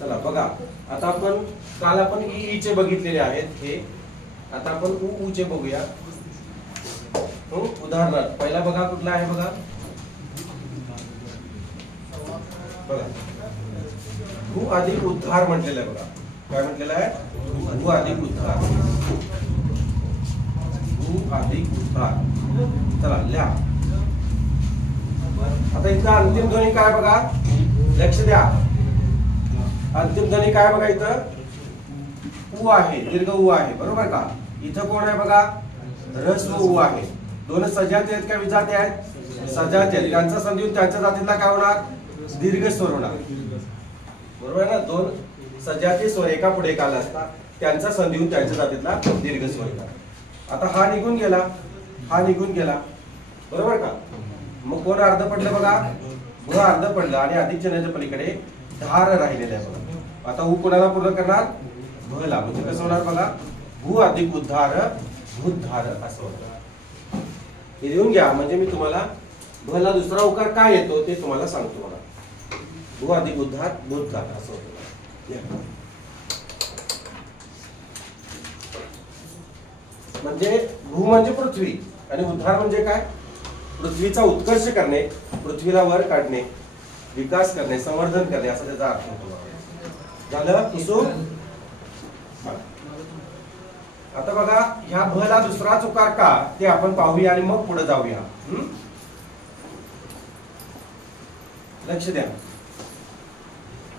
चला बघा, आता आपण काल आपण ई चे बघितलेले आहेत हे, आता आपण उ चे बघूया. उदाहरणार्थ पहिला बघा कुठला आहे बघा, बघा भू अधिक उद्धार म्हटलेलं आहे बघा. काय म्हटलेलं आहे? भू अधिक उद्धार. भू अधिक उद्धार. चला लिहा. आता इथं अंतिम ध्वनी काय बघा, लक्ष द्या. अंतिम ध्वनी काय बघा, इथं उ आहे, दीर्घ उ आहे, बरोबर का. इथं कोण आहे बघा, ह्रस्व उ आहे. दोन सजाती आहेत का विजाती आहेत? सजाती आहेत. त्यांचा संधी होऊन त्यांच्या जातीतला काय होणार, दीर्घ स्वर होणार, बरोबर आहे ना. दोन सजाती स्वर एका पुढे एका असतात, त्यांचा संधी होऊन त्यांच्या जातीतला दीर्घ स्वर होणार. आता हा निघून गेला, हा निघून गेला, बरोबर का. मग कोण अर्ध पडलं बघा, भ अर्ध पडलं आणि अधिक चिन्हाच्या पलीकडे धार राहिलेले आहे बघा. आता उ कोणाला पूर्ण करणार, भला. म्हणजे कसं होणार बघा, भू अधिक उद्धार भूतधार असं होतं. हे लिहून घ्या, म्हणजे मी तुम्हाला भला दुसरा उकार काय येतो ते तुम्हाला सांगतो बघा. भू अधिक उद्धार भूतधार असं होतं. म्हणजे भू म्हणजे पृथ्वी आणि उद्धार म्हणजे काय, पृथ्वीचा उत्कर्ष करणे, पृथ्वीला वर काढणे, विकास करणे, संवर्धन करणे असा त्याचा अर्थ होतो. झालं कुसुम. आता बघा ह्या भला दुसराच उकार का ते आपण पाहूया आणि मग पुढे जाऊया. लक्ष द्या.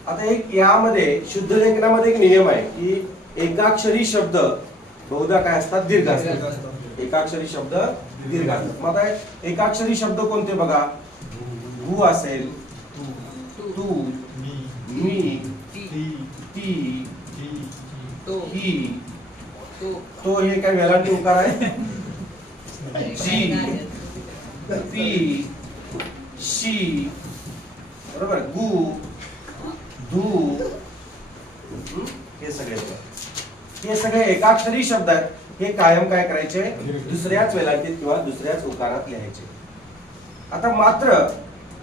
आता एक यामध्ये शुद्ध लेखनामध्ये एक नियम आहे की एकाक्षरी शब्द बहुधा काय असतात, दीर्घ असतात. एकाक्षरी शब्द दीर्घ असतात. मग आता एकाक्षरी शब्द कोणते बघा, भू असेल, तू, मी, ती, ही, तो हे काय वेलांटी उकार आहे. जी, ती, शी, बरोबर. गु, धू, हे सगळे एकाक्षरी शब्द आहेत. हे कायम काय करायचे, दुसऱ्याच वेलांटीत किंवा दुसऱ्याच उकारात लिहायचे. आता मात्र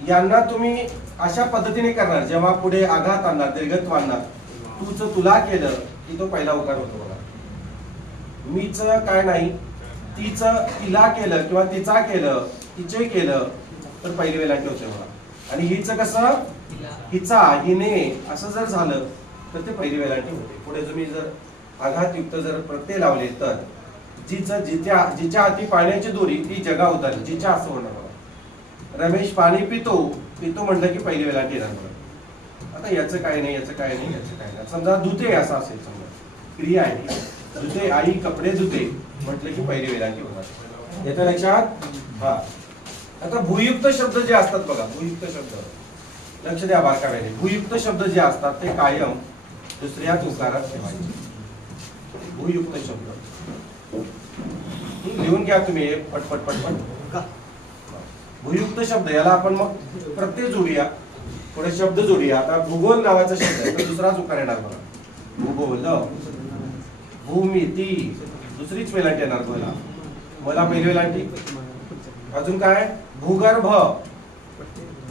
यांना तुम्ही अशा पद्धतीने करणार, जेव्हा पुढे आघात आणणार, दीर्घत्व आणणार. तूच तुला केलं की तो पहिला उकार होतो बघा. मीच काय नाही, तीच तिला केलं किंवा तिचा केलं, तिचे केलं तर पहिली वेलांटी होते बघा. आणि हिच कसं, हिचा, हिने असं जर झालं तर ते पहिली वेलांटी होते. पुढे तुम्ही जर आघातयुक्त जर प्रत्यय लावले तर जिचं जिच्या हाती पाण्याची दोरी ती जगा उतरली, जिच्या असं होणार बघा. रमेश पाणी पितो, पितो म्हटलं की पहिली वेलांटी येणार बघा. आता याचं काय नाही, याचं काय नाही, याचं काय नाही. समजा धुते असं असेल, समजा क्रिया आहे, धुते, आई कपडे धुते म्हटलं की पहिली वेलांटी होणार. येतं लक्षात. हा. आता भूयुक्त शब्द जे असतात बघा, भूयुक्त शब्द लक्ष द्या बारकाव्याने. भूयुक्त शब्द जे असतात ते कायम दुसऱ्याच उकारात ठेवायचे. भूयुक्त शब्द लिहून घ्या तुम्ही पटपट पटपट. भूयुक्त शब्द याला आपण मग प्रत्यय जोडूया, पुढे शब्द जोडूया. आता भूगोल नावाचा शब्द आहे तर दुसराच उकार येणार बघा, भूगोल. भूमिती दुसरीच वेलांटी येणार मला, मला पहिली वेलांटी. अजून काय, भूगर्भ,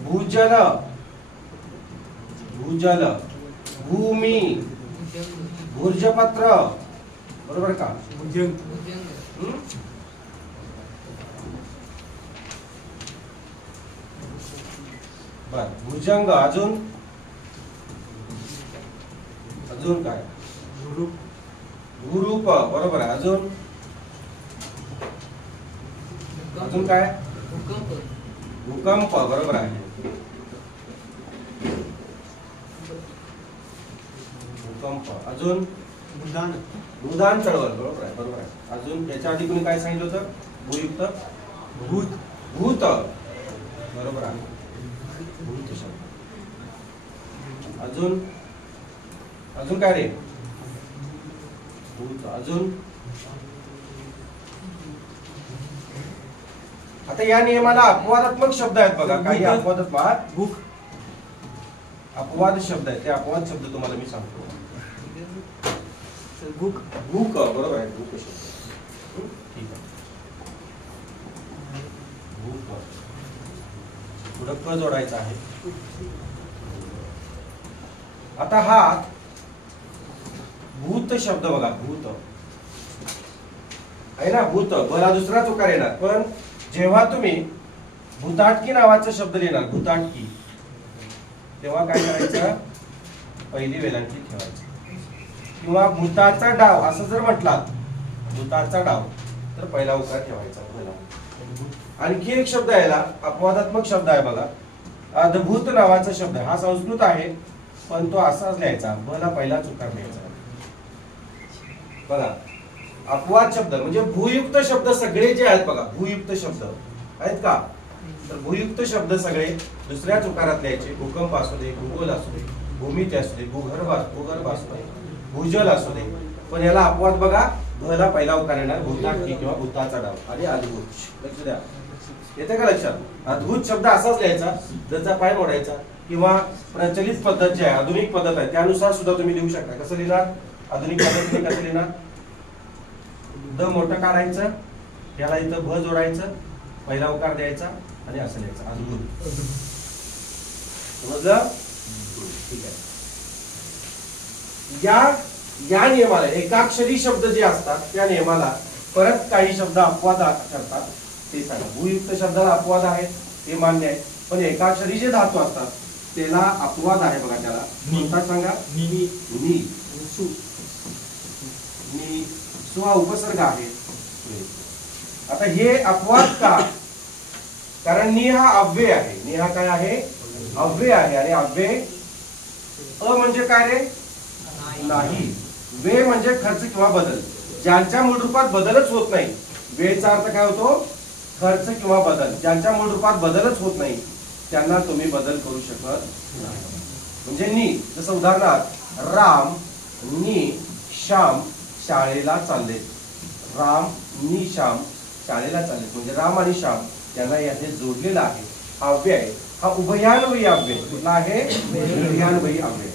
भूजल, भूजल, भूमी, भूर्जपत्र, बरोबर का. बर, भुजंग. अजून अजून काय, भूरूप, बरोबर आहे. अजून अजून काय, भूकंप, बरोबर आहे. भूकंप. अजून भूदान चळवळ, बरोबर आहे, बरोबर आहे. अजून याच्या आधी कोणी काय सांगितलं होतं, भूयुक्त, भूत, भूत, बरोबर आहे. भूत शब्द. अजून अजून काय रे, भूत. अजून आता या नियमाला अपवादात्मक शब्द आहेत बघा, काही अपवादात्मक भूक अपवाद शब्द आहेत. ते अपवाद शब्द तुम्हाला मी सांगतो. भूक, भूक, बरोबर आहे, भूक शब्द. ठीक आहे. भूक पुढं क जोडायचा आहे. आता हा भूत शब्द बघा, भूत आहे ना, भूत बला दुसराच उकार येणार, पण जेव्हा तुम्ही भूताटकी नावाचा शब्द लिहिणार, भूताटकी, तेव्हा काय करायचं, पहिली वेलांटी ठेवायची. किंवा भूताचा डाव असं जर म्हटलात, भूताचा डाव, तर पहिला उकार ठेवायचा. आणखी एक शब्द यायला अपवादात्मक शब्द आहे बघा, अद्भुत नावाचा शब्द. हा संस्कृत आहे, पण तो असाच लिहायचा, भला पहिलाच उकार लिहायचा. बघा, अपवाद शब्द म्हणजे भूयुक्त शब्द सगळे जे आहेत बघा, भूयुक्त शब्द आहेत का, तर भूयुक्त शब्द सगळे दुसऱ्याच उकारात लिहायचे. भूकंप असू दे, भूगोल असू दे, भूमिती असू दे, भूगर्भ असू दे, भूजल असू दे, पण याला अपवाद बघा, भला पहिला उकार येणार, भूताटकी किंवा भूताचा डाव आणि अद्भुत. लक्ष द्या, येते का लक्षात? अद्भुत शब्द असाच लिहायचा, ज्याचा पाय मोडायचा, किंवा प्रचलित पद्धत जी आहे, आधुनिक पद्धत आहे, त्यानुसार सुद्धा तुम्ही लिहू शकता. कसं लिहिणार आधुनिक पद्धतीने, कसं लिहिणार, द मोठं काढायचं, याला इथं भ जोडायचं, पहिला उकार द्यायचा आणि असं लिहायचं, अद्भुत. समजलं? ठीक आहे. या नियमाला, एकाक्षरी शब्द जे असतात त्या नियमाला परत काही शब्द अपवाद करतात, ते सांगा. भूयुक्त शब्दाला अपवाद आहेत, ते मान्य आहे, पण एकाक्षरी जे धातू असतात त्याला अपवाद आहे बघा. त्याला कोणता सांगा? नि. सु हा उपसर्ग आहे. आता हे अपवाद का? कारण नि हा अव्यय आहे. नि हा काय आहे? अव्यय आहे. आणि अव्यय, अ म्हणजे काय रे? नाही. वे म्हणजे खर्च किंवा बदल, ज्यांच्या मूळ रूपात बदलच होत नाही. वेचा अर्थ काय होतो? खर्च किंवा बदल. ज्यांच्या मूळ रूपात बदलच होत नाही त्यांना तुम्ही बदल करू शकत नाही. म्हणजे नि, जसं उदाहरणार्थ राम नि श्याम शाळेला चालले. राम नि श्याम शाळेला चालले म्हणजे राम आणि श्याम यांना याने जोडलेला आहे. हा अव्यय आहे. हा उभयान्वयी अव्यय. कुठला आहे? उभयान्वयी अव्यय.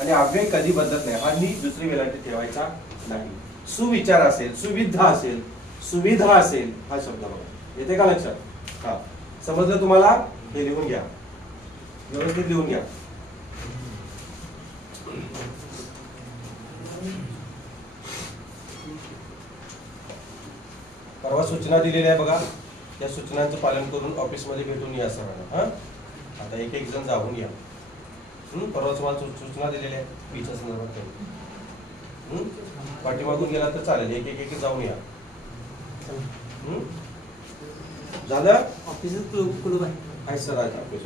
आणि अव्यय कधी बदलत नाही. हा नि दुसरी वेलांटी ठेवायचा नाही. सुविचार असेल, सुविधा असेल, सुविधा असेल, हा शब्द बघा. येते का लक्षात? हा, समजलं तुम्हाला? हे लिहून घ्या, व्यवस्थित लिहून घ्या. परवा सूचना दिलेल्या आहे बघा, त्या सूचनांचं पालन करून ऑफिस मध्ये भेटून या सरांना. हा, आता एक एक जण जाऊन या. परवा तुम्हाला सूचना दिलेल्या आहे फीच्या संदर्भात. पाठीमागून गेला तर चालेल, एक एक जाऊन या. झालं? ऑफिस आहे सर, आज ऑफिस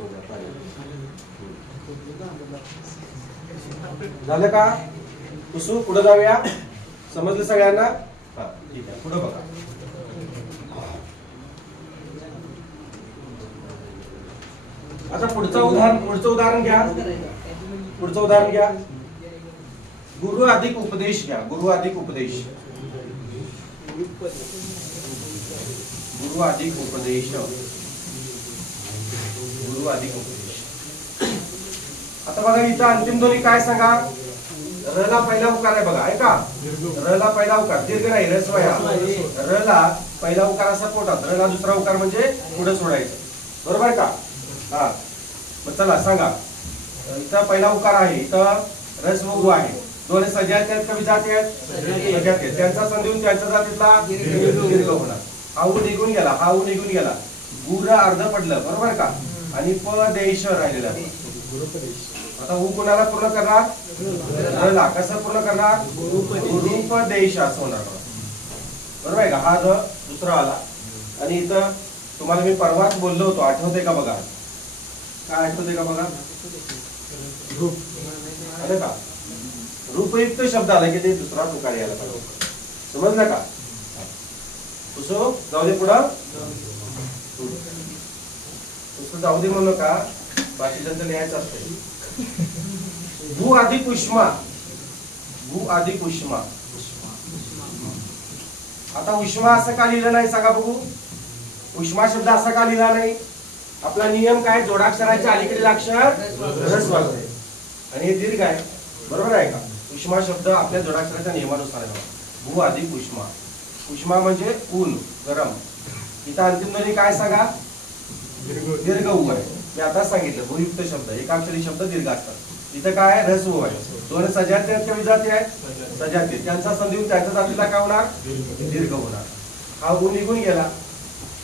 झालं का? कुसू पुढे जाऊया. समजलं सगळ्यांना? हा, ठीक आहे, पुढे बघा. आता पुढचं उदाहरण घ्या. पुढचं उदाहरण घ्या. गुरु अधिक उपदेश घ्या. गुरु अधिक उपदेश. गुरु अधिक उपदेश. गुरु अधिक उपदेश. आता बघा इथं अंतिम दोन्ही काय सांगा? र ला पहिला उकार आहे बघा, आहे का? र ला पहिला उकार, दीर्घ नाही, रस्व आहे. र ला पहिला उकार असा पोटात, र ला दुसरा उकार म्हणजे पुढे सोडायचं. बरोबर का? हा, मग चला सांगा. इथं पहिला उकार आहे, इथं रस्व उ आहे. दोन्ही सजात आहेत का विजात आहेत? सजात आहेत. त्यांचा संधी त्यांच्या जातीतला दीर्घ होणार. हा उ निघून गेला, हा उ निघून गेला, गुर अर्ध पडलं. बरोबर का? आणि प देश राहिलेला. आता उ कोणाला पूर्ण करणार? रला. कसं पूर्ण करणार? गुरुपदेश असं होणार. बरोबर आहे का? हा ध दुसरा आला. आणि इथं तुम्हाला मी परवाच बोललो होतो, आठवते का बघा? काय आठवते का बघा? आलं का? रूपयुक्त शब्द आला की ते दुसरा तुकार यायला पाहिजे. समजलं का? उसो जाऊ दे पुढं. उसो जाऊ दे म्हणू नका, बाकीच्यांचं लिहायचं असतं. भू अधिक उष्मा. भू अधिक उष्मा. आता उष्मा असं का लिहिलं नाही सांगा बघू? उष्मा शब्द असा का लिहिला नाही? आपला नियम काय? जोडाक्षराच्या अलीकडील अक्षर ह्रस्व असते आणि हे दीर्घ आहे. बरोबर आहे का? उष्मा शब्द आपल्या जोडाक्षराच्या नियमानुसार आहे. भू अधिक उष्मा. उष्मा म्हणजे ऊन, गरम. इथं अंतिम दोन्ही काय सांगा? दीर्घ उ आहे. मी आता सांगितलं भूयुक्त शब्द एकाक्षरी शब्द दीर्घ असतात. इथं काय रस्व आहे. दोन सजाती आहेत का विजाती आहेत? सजाती. त्यांचा संधी होऊन त्याच्या जातीला काय होणार? दीर्घ होणार. हा ऊ निघून गेला,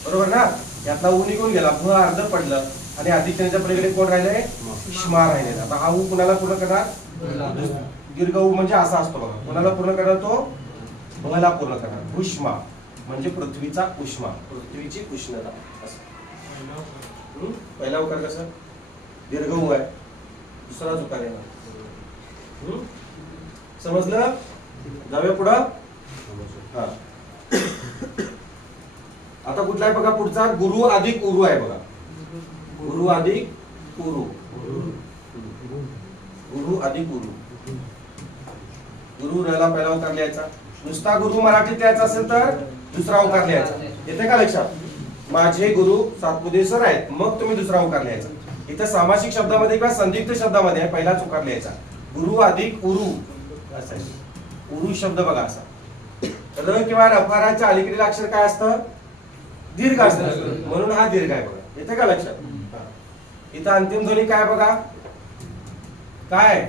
बरोबर ना? यातला ऊ निघून गेला, भ अर्ध पडलं आणि अधिकच्या पलीकडे कोण राहिले? श्मा राहिले. आता हा ऊ कुणाला पूर्ण करणार? दीर्घ ऊ म्हणजे असा असतो बघा. कुणाला पूर्ण करणार? तो भला पूर्ण करणार. उष्मा म्हणजे पृथ्वीचा उष्मा, पृथ्वीची उष्णता असं. पहिला उकार कसं? दीर्घ ऊ आहे, दुसराच उकार येणार. समजलं? जाऊया पुढं. हा आता कुठला आहे बघा पुढचा? गुरु अधिक उरु आहे बघा. गुरु अधिक उरु. गुरु अधिक उरु. गुरु रला पहिला उकार लिहायचा. नुसता गुरु मराठीत लिहायचा असेल तर दुसरा उकार लिहायचा. येते का लक्षात? माझे गुरु सातपुते सर आहेत, मग तुम्ही दुसरा उकार लिहायचा. इथं सामासिक शब्दामध्ये किंवा संदिग्ध शब्दामध्ये पहिलाच उकार लिहायचा. गुरु अधिक उरु असं आहे. उरु शब्द बघा असा. र किंवा रफाराच्या अलीकडील अक्षर काय असतं? दीर्घ असतं, म्हणून हा दीर्घ आहे बघा. येते का लक्षात? इथं अंतिम ध्वनी काय बघा? काय?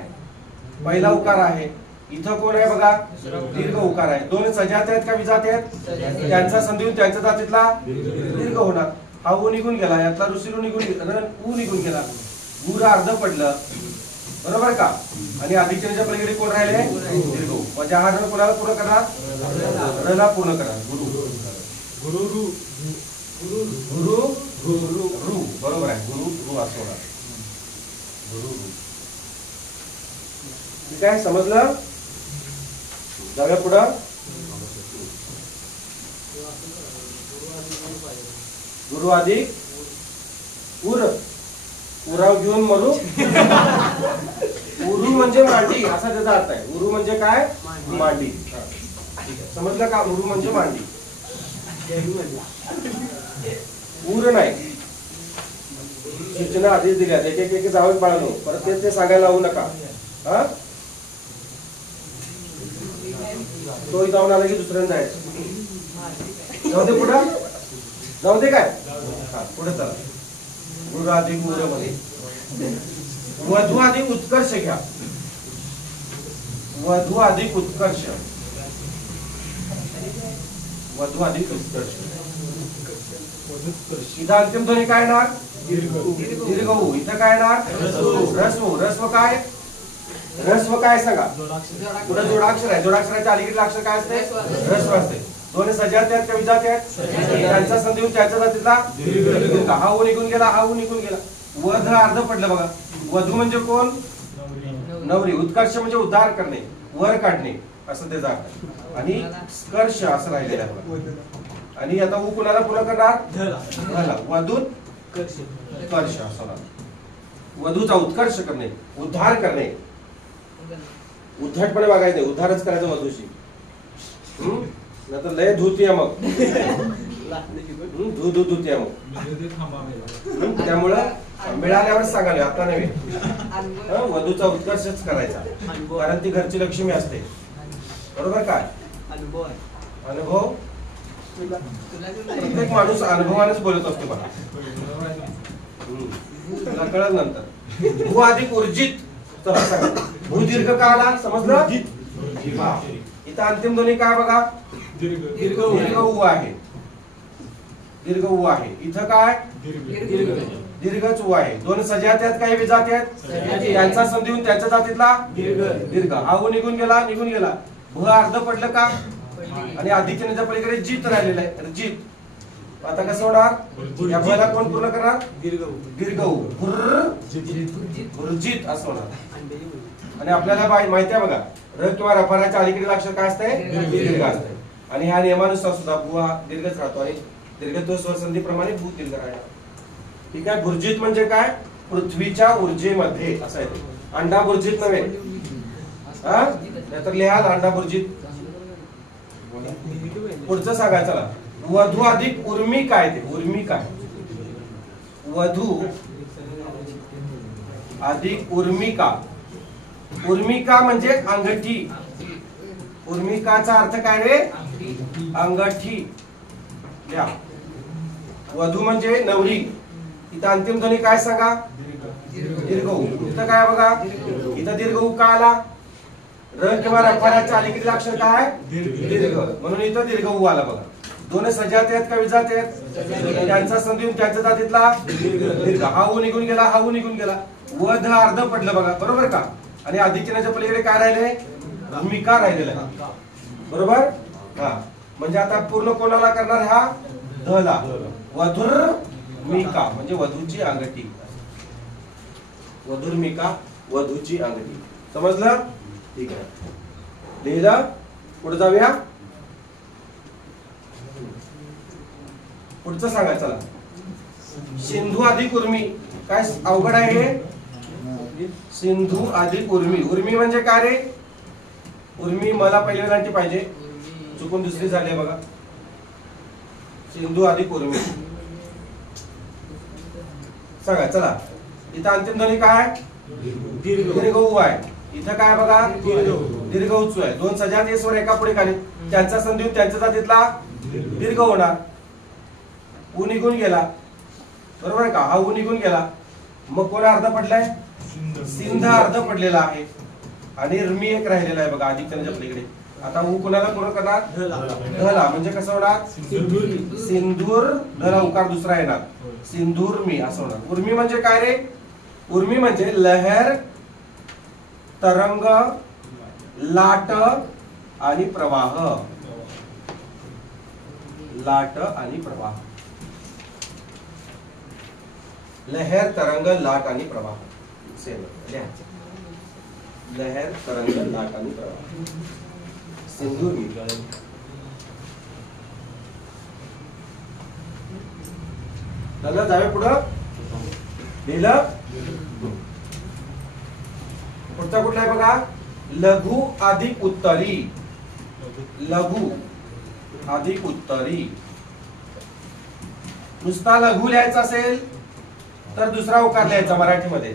पहिला उकार आहे. इथं कोण आहे बघा? दीर्घ उकार आहे. दोन सजाती आहेत का विजाती आहेत? त्यांचा संधी होऊन त्यांच्या जातीतला दीर्घ होणार. हा ऊ निघून गेला, यातला ऋषीरू निघून गेला, ऊ निघून गेला, गुर अर्ध पडलं, बरोबर का? आणि अधिकच्या पलीकडे कोण राहिले? दीर्घ ऊ. म्हणजे हा र कोणाला पूर्ण करणार? रला पूर्ण करणार. गुरु गुरु रु गुरु गुरु रु. बरोबर आहे. गुरु रु असं होणार. गुरु रु. ठीक आहे, समजलं? जाऊया पुढं. गुरु अधिक उर. उराव घेऊन मरू. उरु म्हणजे मांडी असा त्याचा अर्थ आहे. उरु म्हणजे काय? मांडी. ठीक आहे, समजलं का? उरु म्हणजे मांडी. उर नाही. सूचना आधीच दिल्या, एक एक जावं बाळांनो, परत ते सांगायला लावू नका. हा, तो जाऊन आला की दुसऱ्यांदा जायचं. जाऊ दे पुढं, जाऊ दे काय? पुढे चला. गुरु अधिक उर मध्ये वधू अधिक उत्कर्ष घ्या. वधू अधिक उत्कर्ष. वधू अधिक उत्कर्ष. इथं अंतिम ध्वनी काय येणार? दीर्घ ऊ. इथं काय येणार? रस्व. रस्व काय? रस्व काय सांगा? पुढे जोडाक्षर आहे. जोडाक्षराच्या अलीकडील अक्षर काय असते? रस्व असते. दोन सजाती आहेत का विजाती आहेत? त्यांचा संधी होऊन त्याच्या जातीतला दीर्घ. हा ऊ निघून गेला, हा ऊ निघून गेला. वध अर्ध पडलं बघा. वधू म्हणजे कोण? नवरी. उत्कर्ष म्हणजे उद्धार करणे, वर काढणे असं त्याचा अर्थ. आणि स्कर्ष असं राहिलेलं आहे बघा. आणि आता ऊ कुणाला पूर्ण करणार? वधूत उत्कर्ष असं. वधूचा उत्कर्ष करणे, उद्धार करणे. उद्धटपणे वागायचे, उद्धारच करायचं वधूशी. नंतर लय धुतिया मग धुतिया मग. त्यामुळं मिळाल्यावर सांगायला, आता नव्हे. वधूचा उत्कर्षच करायचा, कारण ती घरची लक्ष्मी असते. बरोबर काय? अनुभव. प्रत्येक माणूस अनुभवानेच बोलत असतो बघा. तुला कळलं नंतर. भू अधिक ऊर्जित. भू दीर्घ का आला? समजलं? इथं अंतिम ध्वनी काय बघा? दीर्घ ऊ आहे. दीर्घ ऊ आहे. इथं काय? दीर्घच ऊ आहे. दोन सजाती आहेत, काही विजाती आहेत? त्यांचा संधी होऊन त्याच्या जातीतला दीर्घ. हा ऊ निघून गेला, निघून गेला. भ अर्ध पडलं का? आणि अधिकच्या पलीकडे जित राहिलेलं आहे. जित. आता कसं होणार? या भला कोण पूर्ण करणार? दीर्घ ऊ. भुर्जित असं होणार. आणि आपल्याला माहिती आहे बघा, र किंवा रफाराच्या अलीकडील अक्षर काय असते? दीर्घ असते. आणि ह्या नियमानुसार सुद्धा भू हा दीर्घच राहतो आणि दीर्घत्व स्वरसंधीप्रमाणे भू दीर्घ राहणार. ठीक आहे. भुर्जित म्हणजे काय? पृथ्वीच्या ऊर्जेमध्ये असं आहे. अंडा भुर्जित नव्हे. हा, नाहीतर लिहाल अंडा भुर्जित. पुढचं सांगा चला. वधू अधिक उर्मी काय? ते उर्मी काय? वधू अधिक उर्मिका. उर्मिका म्हणजे अंगठी. उर्मिकाचा अर्थ काय रे? अंगठी. वधू म्हणजे नवरी. इथं अंतिम ध्वनी काय सांगा? दीर्घ उ. इथं काय बघा, इथं दीर्घ उ का आला? र किंवा रफाऱ्याच्या अलीकडील अक्षर काय? दीर्घ, म्हणून इथं दीर्घ उ आला बघा. दोन सजात आहेत का विजात आहेत? त्यांचा संधी त्यांच्या जातीतला दीर्घ. हा उ निघून गेला, हा उ निघून गेला, वध अर्ध पडलं बघा, बरोबर का? आणि अधिचिन्हाच्या पलीकडे काय राहिले? भूमिका राहिलेला आहे, बरोबर. हा म्हणजे आता पूर्ण कोणाला करणार? हा धला. वधुर्मिका म्हणजे वधूची अंगठी. वधुर्मिका वधूची अंगठी. समजलं? ठीक आहे, लिहिलं. पुढे जाऊया. पुढचं सांगा चला. सिंधू अधिक उर्मी. काय अवघड आहे हे? सिंधू अधिक उर्मी. उर्मी म्हणजे काय रे? उर्मी मला पहिल्या वेळांची पाहिजे, चुकून दुसरी झाली बघा. सिंधू अधिक उर्मी सांगा चला. इथं अंतिम ध्वनी काय? दीर्घ उ आहे. इथं काय बघा? दीर्घ उच आहे. दोन सजात ये स्वर एका पुढे खाली, त्यांचा संधी त्यांच्या जातीतला दीर्घ होणार. उ निघून गेला, बरोबर का? हा उ निघून गेला, मग कोण अर्ध पडलाय? सिंध अर्ध पडलेला आहे आणि रमी एक राहिलेला आहे बघा अधिकच्या पलीकडे. आता उ कोणाला पूर्ण करणार? धला. म्हणजे कसं होणार? सिंधूर. धला उकार दुसरा येणार, सिंधुर्मी असं होणार. उर्मी म्हणजे काय रे? उर्मी म्हणजे लहर, तरंग, लाट आणि प्रवाह. लाट आणि प्रवाह. लहर, तरंग, लाट आणि प्रवाह. लहर, तरंग, लाट आणि प्रवाह. सिंधुर्मी. चला जाऊया पुढं. लिहिलं. पुढचा कुठला आहे बघा? लघु अधिक उत्तरी. लघु अधिक उत्तरी. नुसता लघु लिहायचा असेल तर दुसरा उकार लिहायचा मराठीमध्ये.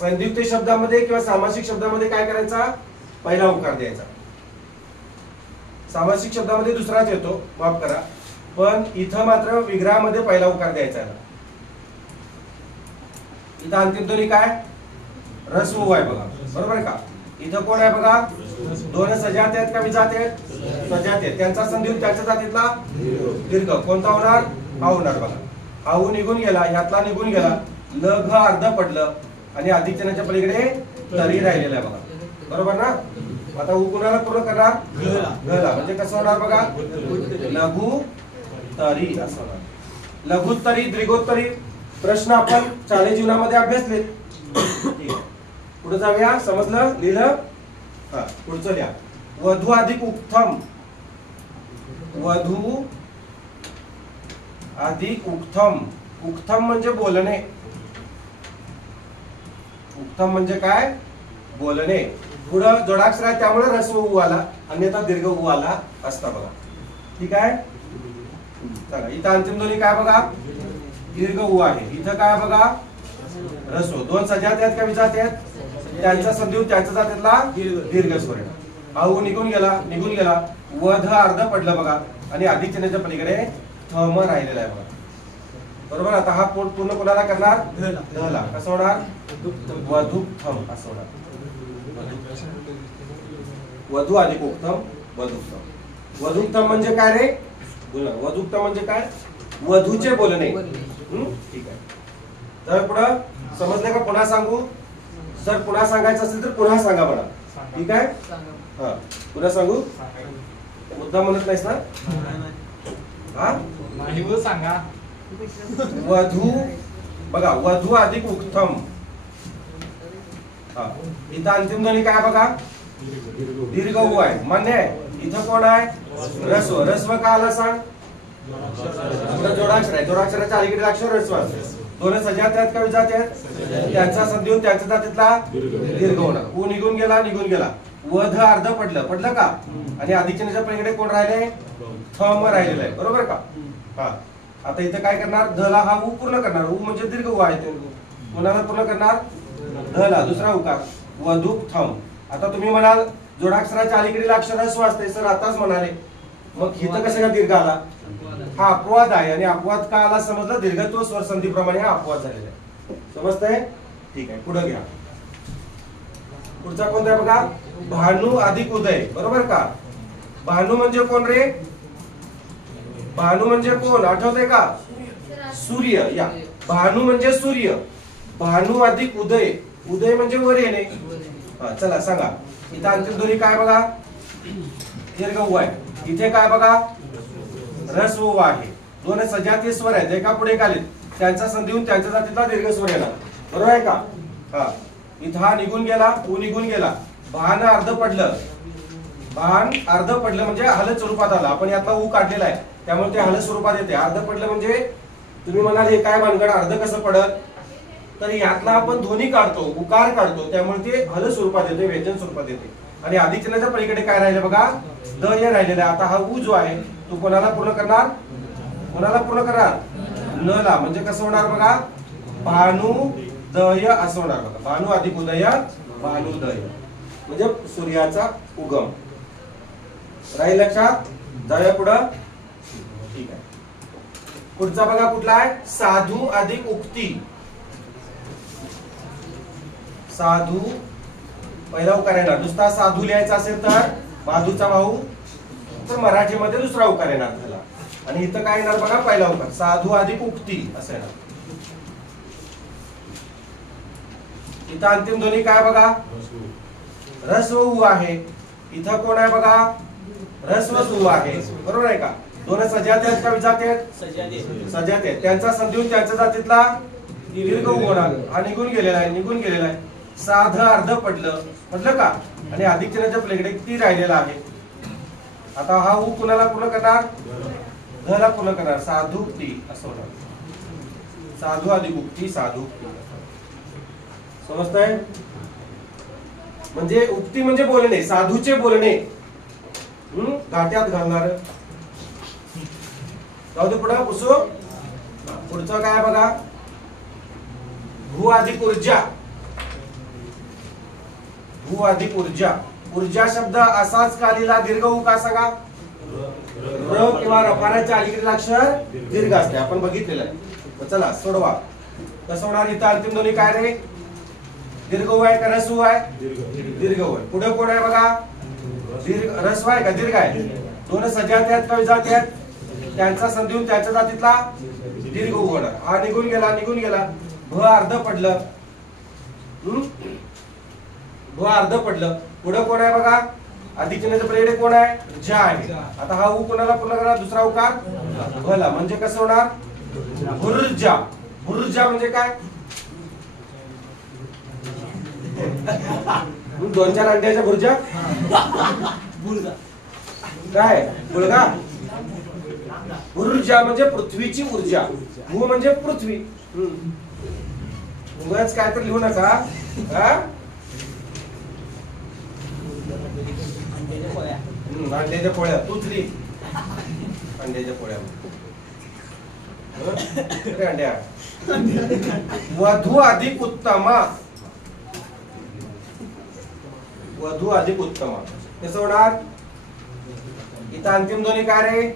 संधियुक्त शब्दामध्ये किंवा सामासिक शब्दामध्ये काय करायचा? पहिला उकार द्यायचा. सामासिक शब्दामध्ये दुसराच येतो, माफ करा, पण इथं मात्र विग्रहामध्ये पहिला उकार द्यायचा. इथं अंतिम ध्वनी काय? रस्व उ आहे बघा, बरोबर का? इथं कोण आहे बघा? दोन सजात आहेत का विजात आहेत? सजात आहेत. त्यांचा संधी त्याच्या जातीतला दीर्घ कोणता होणार? हा होणार बघा. हा उ निघून गेला, ह्यातला निघून गेला, ल घ अर्ध पडलं आणि अधिकच्या पलीकडे तरी राहिलेला आहे बघा, बरोबर ना? आता उ कुणाला पूर्ण करणार? घला. म्हणजे कसं होणार बघा? लघु तरी असं होणार. लघुत्तरी, दीर्घोत्तरी प्रश्न आपण शालेय जीवनामध्ये अभ्यासले. ठीक आहे, पुढे जाऊया. समजलं? लिहिलं? हा, पुढचं लिहा. वधू अधिक उक्थम. वधू अधिक उक्थम. उक्थम म्हणजे बोलणे. उक्थम म्हणजे काय? बोलणे. पुढं जोडाक्षर आहे त्यामुळे रस्व उ आला, अन्यथा दीर्घ उ आला असता बघा. ठीक आहे, चला. इथं अंतिम ध्वनी काय बघा? दीर्घ उ आहे. इथं काय बघा? रस्व. दोन सजात आहेत का विजात आहेत? त्यांचा संधी त्याच्या जातीतला दीर्घ स्वर. हा उ निघून गेला, निघून गेला, वध अर्ध पडलं बघा आणि अधिकच्या पलीकडे थम राहिलेला आहे बघा, बरोबर. आता हा पूर्ण कोणाला करणार? धला. कसं होणार? वधुक्थम असं होणार. वधू अधिक उक्तम, वधुक्तम. वधुक्तम म्हणजे काय रे? वधुक्तम म्हणजे काय? वधूचे बोलणे. ठीक आहे, तर पुढं समजलं का? पुन्हा सांगू? जर पुन्हा सांगायचं असेल तर पुन्हा सांगा मला. ठीक आहे, हा पुन्हा सांगू? मुद्दा म्हणत नाहीस ना? हा सांगा. वधू बघा, वधू अधिक उक्तम. हा, इथं अंतिम ध्वनी काय बघा? दीर्घ उ आहे, मान्य आहे. इथं कोण आहे? रस्व. रस्व का आला सांग? जोडाक्षर आहे, जोडाक्षराच्या अलीकडे अक्षर रस्व. दोन सजात आहेत का विजात आहेत? त्यांचा संधी त्याच्या जातीतला दीर्घ होणार. उ निघून गेला, निघून गेला, वध अर्ध पडलं, पडलं का? आणि अधिकच्या पलीकडे कोण राहिले? थम राहिलेलं आहे, बरोबर का? हा, आता इथं काय करणार? धला हा उ पूर्ण करणार. उ म्हणजे दीर्घ उ आहे, कोणाला पूर्ण करणार? धला, दुसरा उकार. वधुक्थम. आता तुम्ही म्हणाल जोडाक्षराच्या अलीकडील अक्षर रस्व असते. सर आताच म्हणाले, मग इथं कसं का दीर्घ आला? हा अपवाद आहे, आणि अपवाद का आला समजलं? दीर्घत्व स्वर संधी प्रमाणे हा अपवाद झालेला आहे. समजतंय? ठीक आहे, पुढे घ्या. पुढचा कोणता आहे बघा, भानू अधिक उदय. बरोबर का? भानू म्हणजे कोण रे? भानू म्हणजे कोण आठवतंय का? सूर्य. या भानू म्हणजे सूर्य. भानू अधिक उदय. उदय म्हणजे वर येणे. हा चला सांगा. इथं अंतिम ध्वनी काय बघा, दीर्घ उ आहे. इथे काय बघा, ऱ्हस्व उ आहे. दोन सजातीय स्वर आहेत, एका पुढे एक आलेत, त्यांचा संधी होऊन त्यांच्या जातीतला दीर्घ स्वर येणार. बरोबर आहे का? हा इथं हा निघून गेला, उ निघून गेला. भान अर्ध पडलं. भान अर्ध पडलं म्हणजे हलत स्वरूपात आलं. आपण यातला उ काढलेला आहे त्यामुळे ते हलत स्वरूपात येते. अर्ध पडलं म्हणजे तुम्ही म्हणाल हे काय भानगड, अर्ध कसं पडत? तर यातला आपण ध्वनी काढतो, उकार काढतो, त्यामुळे ते हल स्वरूपात येते, व्यंजन स्वरूपात येते. आणि अधिचिन्हाच्या पलीकडे काय राहिलं बघा, द य राहिलेला आहे. आता हा उ जो आहे तो कोणाला पूर्ण करणार? कोणाला पूर्ण करणार? न ला. म्हणजे कसं होणार बघा, भानू दय असं होणार बघा. भानू अधिक उदय, भानुदय म्हणजे सूर्याचा उगम. राहील लक्षात? जाऊया पुढं. ठीक आहे. पुढचा बघा कुठला आहे, साधू अधिक उक्ती. साधू पहिला उकार येणार. नुसता साधू लिहायचा असेल तर माधूचा भाऊ, तर मराठीमध्ये दुसरा उकार येणार त्याला. आणि इथं काय येणार बघा, पहिला उकार. साधू अधिक उक्ती असं येणार. इथं अंतिम ध्वनी काय बघा, ऱ्हस्व उ आहे. इथं कोण आहे बघा, ऱ्हस्व उ आहे. बरोबर आहे का? दोन सजाती आहेत का विजाती आहेत? सजाती आहेत. त्यांचा संधी होऊन त्यांच्या जातीतला दीर्घ उ होणार. हा निघून गेलेला आहे, निघून गेलेला आहे. साध अर्ध पडलं म्हटलं का? आणि अधिक चिन्हाच्या पलीकडे किती राहिलेला आहे. आता हा उ कुणाला पूर्ण करणार? ध ला पूर्ण करणार. साधुक्ती असं होणार. साधू अधिक उक्ती, साधुक्ती. समजतंय? म्हणजे उक्ती म्हणजे बोलणे, साधूचे बोलणे, घाट्यात घालणार. जाऊ दे पुढं पुसू. पुढचं काय बघा, भू अधिक ऊर्जा. भू अधिक ऊर्जा. ऊर्जा शब्द असाच कालीला दीर्घ उ का सांगा? र किंवा रफाराच्या अलीकडील अक्षर दीर्घ असते, आपण बघितलेलं आहे. चला सोडवा. कसं होणार? इथं अंतिम ध्वनी काय रे, दीर्घ उ आहे का ऱ्हस्व उ आहे? दीर्घ उ आहे. पुढे कोण आहे बघा, दीर्घ ऱ्हस्व आहे का दीर्घ आहे? दोन सजाती आहेत का विजाती आहेत? त्यांचा संधी होऊन त्यांच्या जातीतला दीर्घ उ होणार. हा निघून गेला, निघून गेला. भ अर्ध पडलं. भ अर्ध पडलं. पुढे कोण आहे बघा, अधिक चिन्हाच्या पलीकडे कोण आहे? ज्या आहे. आता हा उ कोणाला पूर्ण करणार? दुसरा उकार भला. म्हणजे कसं होणार? भुर्जा. भुर्जा म्हणजे काय? दोन चार अंड्याच्या भुर्जा काय? गुळगा. ऊर्जा म्हणजे पृथ्वीची ऊर्जा. भू म्हणजे पृथ्वी. उगाच काय तर लिहू नका. अंड्याच्या पोळ्या तूच लिही. अंड्याच्या पोळ्या अंड्या. वधू अधिक उत्तमा. वधू अधिक उत्तमा कसं होणार? इथं अंतिम ध्वनी काय रे,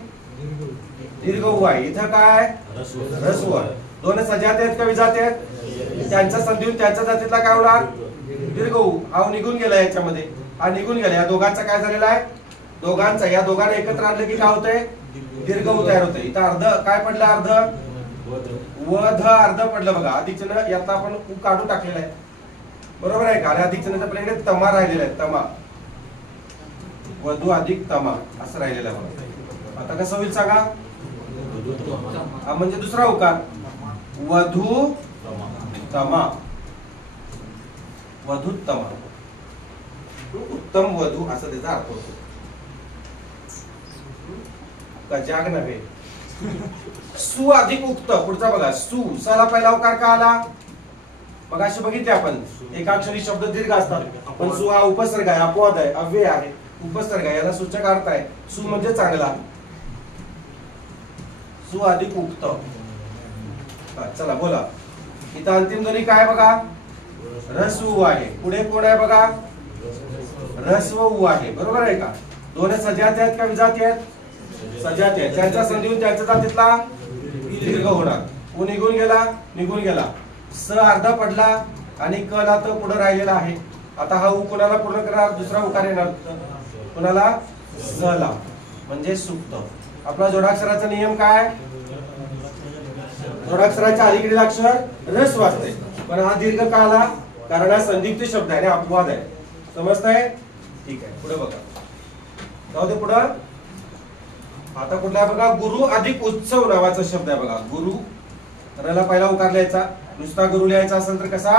दीर्घ उ आहे. इथं काय? ऱ्हस्व आहे. दोन सजाती आहेत का विजाती आहेत? त्यांचा संधी त्यांच्या जातीतला काय होणार? दीर्घ उ. हा निघून गेला याच्यामध्ये, हा निघून गेला. या दोघांचा काय झालेला आहे? दोघांचा, या दोघांना एकत्र आणलं की काय होतंय? दीर्घ उ तयार होते. इथं अर्ध काय पडलं? अर्ध वध अर्ध पडलं बघा. अधिक चिन्ह यातला आपण उ काढून टाकलेला आहे. बरोबर आहे का? आणि अधिक चिन्हाच्या पलीकडे तमा राहिलेला आहे. तमा. वधू अधिक तमा असं राहिलेलं आहे. आता कसं होईल सांगा? हा म्हणजे दुसरा उकार. वधू तमा. वधूत्तमा. उत्तम वधू असा त्याचा अर्थ होतो. का जाग नव्हे. सु अधिक उक्त. पुढचा बघा, सु. साला पहिला उकार का आला? मग असे बघितले आपण, एकाक्षरी शब्द दीर्घ असतात, पण सु हा उपसर्ग आहे, अपवाद आहे, अव्यय आहे, उपसर्ग आहे. याला सूचक अर्थ आहे. सु म्हणजे चांगला. सु अधिक उक्त. चला बोला. इथं अंतिम ध्वनी काय बघा, ऱ्हस्व उ आहे. पुढे कोण आहे बघा, ऱ्हस्व उ आहे. बरोबर आहे का? दोन सजाती आहेत का विजाती आहेत? सजाती आहेत. त्यांच्या संधी होऊन त्यांच्या जातीतला दीर्घ होणार. उ निघून गेला, निघून गेला. स अर्धा पडला, आणि क ला तर पुढे राहिलेला आहे. आता हा उ कोणाला पूर्ण करणार, दुसरा उकार येणार कोणाला, ज ला, म्हणजे सुक्त. आपला जोडाक्षराचा नियम काय, जोडाक्षराच्या अलीकडील अक्षर रस्व असते, पण हा दीर्घ का आला, कारण हा संदिग्ध शब्द आहे आणि अपवाद आहे. समजतंय? ठीक आहे, पुढे बघा. जाऊ दे पुढं. आता कुठला आहे बघा, गुरु अधिक उत्सव नावाचा शब्द आहे बघा. गुरु, र ला पहिला उकार लिहायचा, नुसता गुरु लिहायचा असेल तर कसा,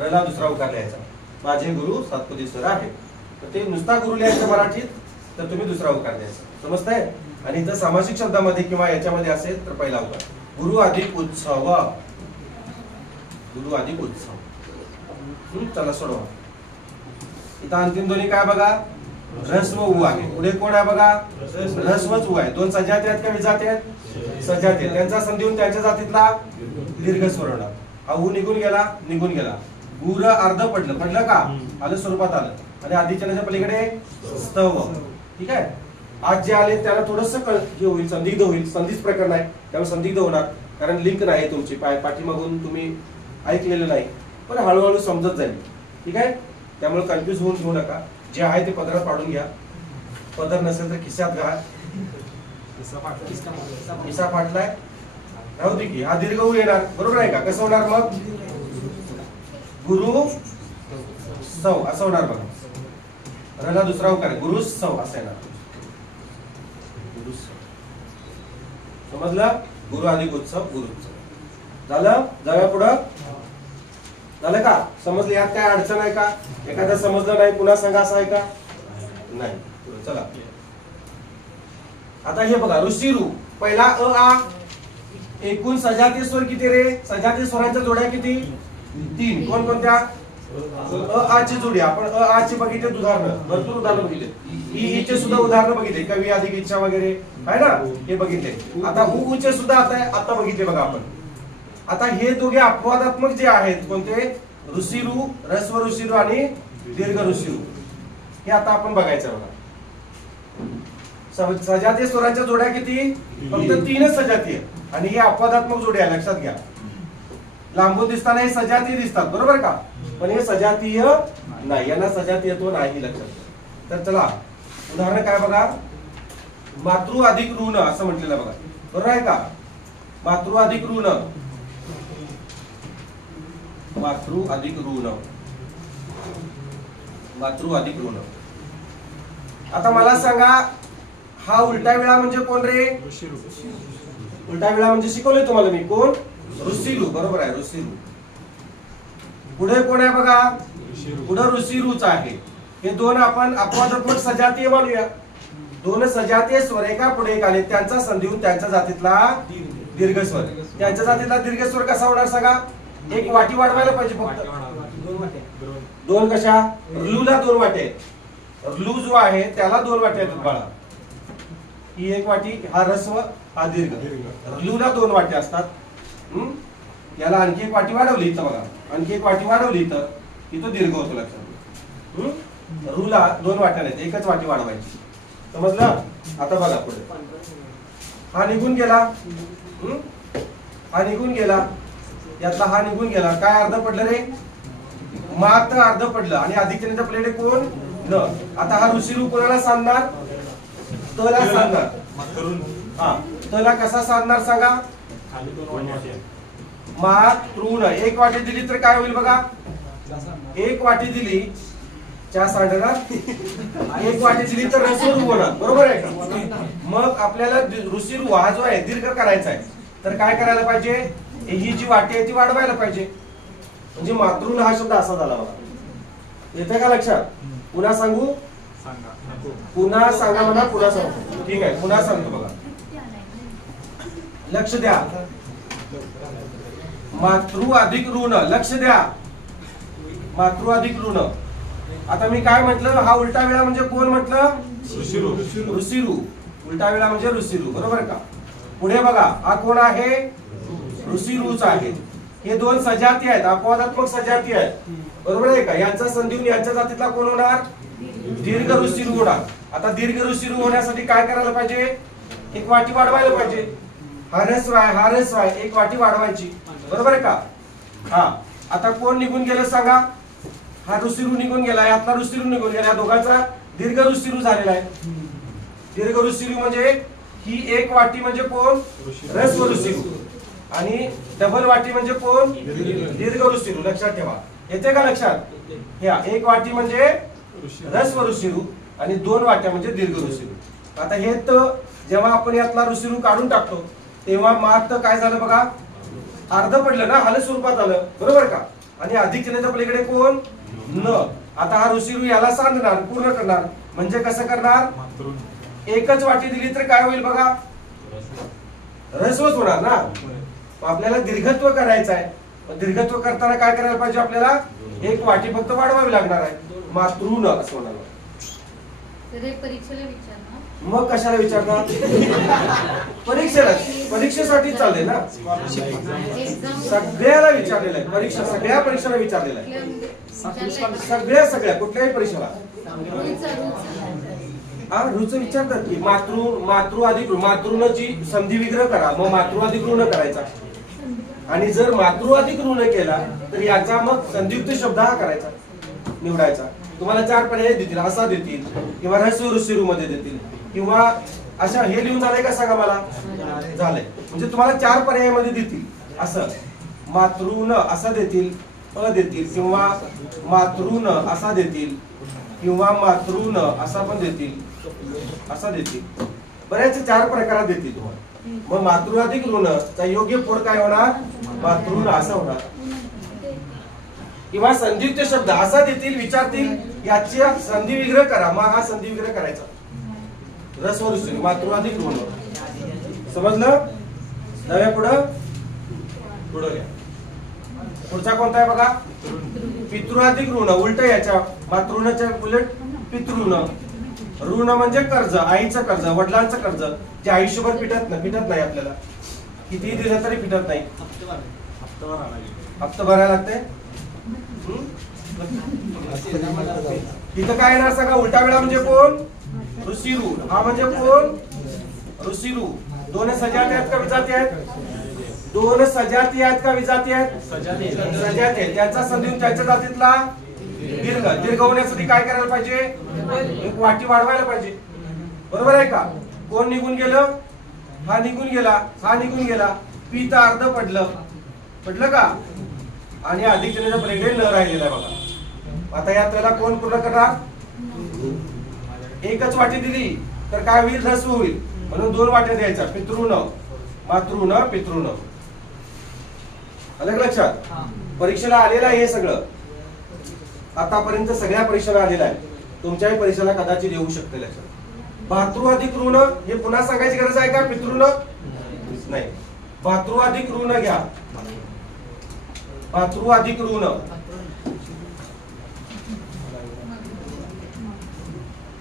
र ला दुसरा उकार लिहायचा. माझे गुरु सातपदी सर आहे, तर ते नुसता गुरु लिहायचं मराठीत, तर तुम्ही दुसरा उकार लिहायचा. समजतंय? आणि जर सामासिक शब्दामध्ये किंवा याच्यामध्ये असेल तर पहिला उकार. गुरु अधिक उत्सव, गुरु अधिक उत्सव. चला सोडवा. इथं अंतिम दोन्ही काय बघा, ऱ्हस्व उ आहे. पुढे कोण आहे बघा, ऱ्हस्वच उ आहे. दोन सजाती आहेत का विजाती आहेत, सजाती आहेत. त्यांचा संधी होऊन त्यांच्या जातीतला दीर्घ स्वर होणार. हा उ निघून गेला, निघून गेला. गुर अर्ध पडलं, पडलं का, आलं स्वरूपात आलं. आणि आदिचनाच्या पलीकडे स्तव. ठीक आहे. आज जे आले त्याला थोडस हे होईल, संदिग्ध होईल. संधीच प्रकरण आहे त्यामुळे संदिग्ध होणार, कारण लिंक नाही तुमची, पाठीमागून तुम्ही ऐकलेलं नाही, पण हळूहळू समजत जाईल. ठीक आहे. त्यामुळे कन्फ्युज होऊन घेऊ नका. जे आहे ते पदरात पाडून घ्या. पदर नसेल तर खिशात घाला. खिसा फाटलाय राहू दे की, हा दीर्घ उ येणार. बरोबर आहे का? कसं होणार मग, गुरु सव असं होणार बघा. रला दुसरा उकार, गुरु सव असं येणार. समजलं? गुरु अधिक उत्सव, गुरुत्सव. झालं? जाऊया पुढं. झालं का? समजलं? यात काय अडचण आहे का? एखादं समजलं नाही पुन्हा सांगा असं आहे का? नाही. चला आता हे बघा, ऋषीरू पहिला अ आ. एकूण सजाती स्वर किती रे? सजाती स्वरांच्या जोड्या किती? 3. कोणकोणत्या? अ आ ची जोडी. आपण अ आ ची बघितले उदाहरणं, भरपूर उदाहरणं बघितले. ई चे सुद्धा उदाहरणं बघितले, कवी अधिक इच्छा वगैरे आहे ना, हे बघितले. आता उ चे सुद्धा आता बघितले बघा आपण. आता हे दोघे अपवादात्मक जे आहेत, कोणते? ऋषीरू, ऱ्हस्व ऋषीरू आणि दीर्घ ऋषीरू, हे आता आपण बघायचं बघा. सजातीय स्वरांच्या जोड्या किती? फक्त 3च सजातीय, आणि हे अपवादात्मक जोड्या लक्षात घ्या. लांबून दिसताना हे सजातीय दिसतात, बरोबर का, पण हे सजातीय नाही, यांना सजातीयत्व नाही, लक्षात. तर चला उदाहरण काय बघा. मातृ अधिक ऋण असं म्हटलेलं बघा, बरोबर आहे का? मातृ अधिक ऋण, मातृ अधिक ऋण, मातृ अधिक ऋण. आता मला सांगा, हा उलटा वेळा म्हणजे कोण रे? उलटा वेळा म्हणजे शिकवले तुम्हाला मी, कोण? ऋषीरू. बरोबर आहे, ऋषीरू. पुढे कोण आहे बघा, पुढे ऋषीरूच आहे. हे दोन आपण अपवादात्मक सजातीय मानूया. दोन सजातीय स्वर एका पुढे एक आले, त्यांचा संधी होऊन त्यांच्या जातीतला दीर्घ स्वर. त्यांच्या जातीतला दीर्घ स्वर कसा होणार सांगा? एक वाटी वाढवायला पाहिजे फक्त. दोन कशा? ऋला 2 वाटे. ऋ जो आहे त्याला 2 वाटे आहेत बाळा. ही एक वाटी, हा ऱ्हस्व, हा दीर्घ. ऋला 2 वाटे असतात. याला आणखी एक वाटी वाढवली इथं बघा, आणखी एक वाटी वाढवली इथं, इथं दीर्घ होतो लक्षात. ऋला 2 वाट्या नाहीत, एकच वाटी वाढवायची. समजलं? आता बघा पुढे. हा निघून गेला, हा निघून गेला, यातला हा निघून गेला. काय अर्ध पडलं रे? मात अर्ध पडलं, आणि अधिकच्या प्लेट कोण? न. आता हा ऋषीरू कोणाला सांगणार? तला सांगणार. हा, तला कसा सांगणार सांगा? मातृण. एक वाटी दिली तर काय होईल बघा? एक वाटी दिली, चहा सांगणार. एक वाटी दिली तर ऋषीरू होणार, बरोबर आहे का? मग आपल्याला ऋषीरू हा जो आहे दीर्घ करायचा आहे, तर काय करायला पाहिजे? ही जी वाटी आहे ती वाढवायला पाहिजे. म्हणजे मातृण हा शब्द असा झाला बघा. येते का लक्षात? पुन्हा सांगू? पुन्हा सांगा म्हणा, पुन्हा सांगू. ठीक आहे, पुन्हा सांगतो बघा, लक्ष द्या. मातृ अधिक ऋण, लक्ष द्या. मातृ अधिक ऋण. आता मी काय म्हटलं? हा उलटा वेळा म्हणजे कोण म्हटलं? ऋषीरू. उलटा वेळा म्हणजे ऋषीरू, बरोबर का? पुढे बघा, हा कोण आहे? ऋषीरूच आहे. हे 2 सजाती आहेत, अपवादात्मक सजाती आहेत, बरोबर आहे का? यांचा संधी होऊन यांच्या जातीतला कोण होणार? दीर्घ ऋषीरू होणार. आता दीर्घ ऋषीरू होण्यासाठी काय करायला पाहिजे? एक वाटी वाढवायला पाहिजे. हा ऱ्हस्व आहे, हा ऱ्हस्व आहे, एक वाटी वाढवायची, बरोबर आहे का? हा, आता कोण निघून गेलं सांगा? हा ऋषिरू निघून गेलाय, यातला ऋषिरू निघून गेला, दोघांचा दीर्घ ऋषिरू झालेला आहे. दीर्घ ऋषिरू म्हणजे ही एक वाटी म्हणजे कोण? ह्रस्व ऋषिरू. आणि डबल वाटी म्हणजे कोण? दीर्घ ऋषिरू. लक्षात ठेवा. येते का लक्षात? ह्या एक वाटी म्हणजे ह्रस्व ऋषिरू आणि दोन वाट्या म्हणजे दीर्घ ऋषिरू. आता हे तर जेव्हा आपण यातला ऋषिरू काढून टाकतो तेव्हा मात्र काय झालं बघा? अर्ध पडलं ना, हल स्वरूपात आलं, बरोबर का? आणि अधिक चिन्हाच्या पलीकडे कोण? न. आता हा ऋषिरू याला सांधणार, पूर्ण करणार. म्हणजे कसं करणार? एकच वाटी दिली तर काय होईल बघा? ह्रस्वच होणार ना. आपल्याला दीर्घत्व करायचं आहे. दीर्घत्व करताना काय करायला पाहिजे? आपल्याला एक वाटी फक्त वाढवावी लागणार आहे. मातृन असं होणार. परीक्षेला विचारणार. मग कशाला विचारणार? परीक्षेसाठी चालले ना. सगळ्याला विचारलेलं आहे. परीक्षा सगळ्या परीक्षेला विचारलेलं आहे. सगळ्या कुठल्याही परीक्षेला रुच विचारतात की मातृ अधिक मातृची संधी विग्रह करा. मग मातृ अधिक ऋण करायचा. आणि जर मातृ अधिक ऋण केला तर याचा मग संधियुक्त शब्द हा करायचा, निवडायचा. तुम्हाला चार पर्याय देतील. असा देतील किंवा ह्रस्व ऋषिरू मध्ये देतील किंवा अशा. हे लिहून झालंय का सांगा मला? झालंय. म्हणजे तुम्हाला चार पर्यायामध्ये देतील. असं मातृन असा देतील, अ देतील किंवा मातृन असा देतील किंवा मातृन असा पण देतील, असा देतील. बऱ्याच चार प्रकारात देतील तुम्हाला. मग मातृ अधिक ऋण चा योग्य फोड काय होणार? मातृन असा होणार. किंवा संधियुक्त शब्द असा देतील, विचारतील याची संधी विग्रह करा. मग हा संधी विग्रह करायचा. ह्रस्व ऋषिरू मातृ अधिक ऋण. समजलं? नव्या पुढं घ्या. पुढचा कोणता आहे बघा? पितृ अधिक ऋण. उलट याच्या मातृणाच्या उलट पितृण. ऋण म्हणजे कर्ज, आईचं कर्ज, वडिलांचं कर्ज जे आयुष्यभर पिटत नाही आपल्याला. कितीही दिलं तरी पिटत नाही. हप्ता भरायला लागते. तिथं काय येणार सांगा? उलटा वेळा म्हणजे कोण? ऋषिरू. हा म्हणजे कोण? ऋषिरू. दोन सजाती आहेत का विजाती आहेत? दोन सजाती आहेत का विजाती आहेत? सजाती आहेत. त्याचा संधी त्याच्या जातीतला दीर्घ. दीर्घ होण्यासाठी काय करायला पाहिजे? एक वाटी वाढवायला पाहिजे. बरोबर आहे का? कोण निघून गेलं? हा निघून गेला, हा निघून गेला. पिता अर्ध पडलं का? आणि अधिक चिन्हाच्या पलीकडे न राहिलेला आहे बघा. आता यात त्याला कोण पूर्ण करणार? एकच वाटी दिली तर काय होईल? ह्रस्व होईल. म्हणून दोन वाट्या द्यायच्या. पितृण मातृण पितृण. आलं लक्षात? परीक्षेला आलेलं आहे हे सगळं. आतापर्यंत सगळ्या परीक्षेला आलेलं आहे. तुमच्याही परीक्षेला कदाचित येऊ शकते. लक्षात. भातृ अधिक ऋण हे पुन्हा सांगायची गरज आहे का? पितृण नाही. भातृ अधिक ऋण घ्या. भातृ अधिक ऋण.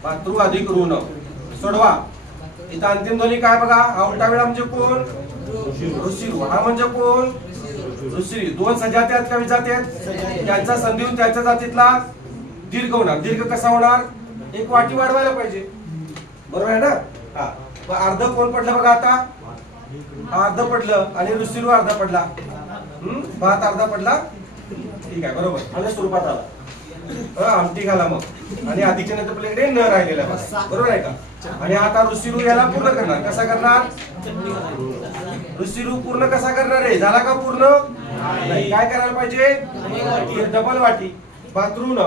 भातृ अधिक ऋण सोडवा. इथं अंतिम ध्वनी काय बघा? हा उलटा वेळा म्हणजे कोण? ऋषिरू. हा म्हणजे कोण? ऋषिरू. दोन सजाती आहेत का विजाती आहेत? त्यांचा संधी त्याच्या जातीतला दीर्घ होणार. दीर्घ कसा होणार? एक वाटी वाढवायला पाहिजे. बरोबर आहे ना? हा. मग अर्ध कोण पडलं बघा आता? अर्ध पडलं आणि ऋषिरू अर्ध पडला. भात अर्धा पडला. ठीक आहे, बरोबर. आणि स्वरूपात आला. आमटी घाला मग. आणि अधिकच्या नंतर पलीकडे न राहिलेला. बरोबर आहे का? आणि आता ऋषिरू याला पूर्ण करणार. कसा करणार? ऋषिरू पूर्ण कसा करणार आहे? झाला का पूर्ण? नाही. काय करायला पाहिजे? डबल वाटी. भातृण.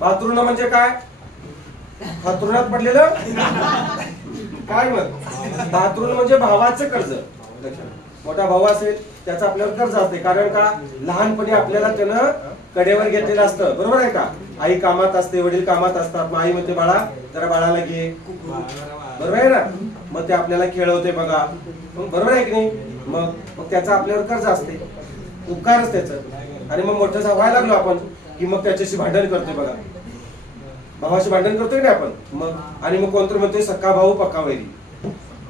भातृण म्हणजे काय? हातरुणात पडलेलं काय? मग भातृण म्हणजे भावाचं कर्ज. मोठा भाऊ असेल त्याचं आपल्यावर कर्ज असते. कारण का? लहानपणी आपल्याला त्यानं कडेवर घेतलेलं असतं. बरोबर आहे का? आई कामात असते, वडील कामात असतात. आई म्हणते बाळा जरा बाळाला घे. बरोबर आहे ना? मग ते आपल्याला खेळवते बघा. बरोबर आहे की नाही? मग त्याचं आपल्यावर कर्ज असते, उपकारच त्याचं. आणि मग मोठं व्हायला लागलो आपण की मग त्याच्याशी भांडण करतोय बघा. भावाशी भांडण करतोय ना आपण. मग आणि मग कोणतरी म्हणतोय सक्का भाऊ पक्का वैरी.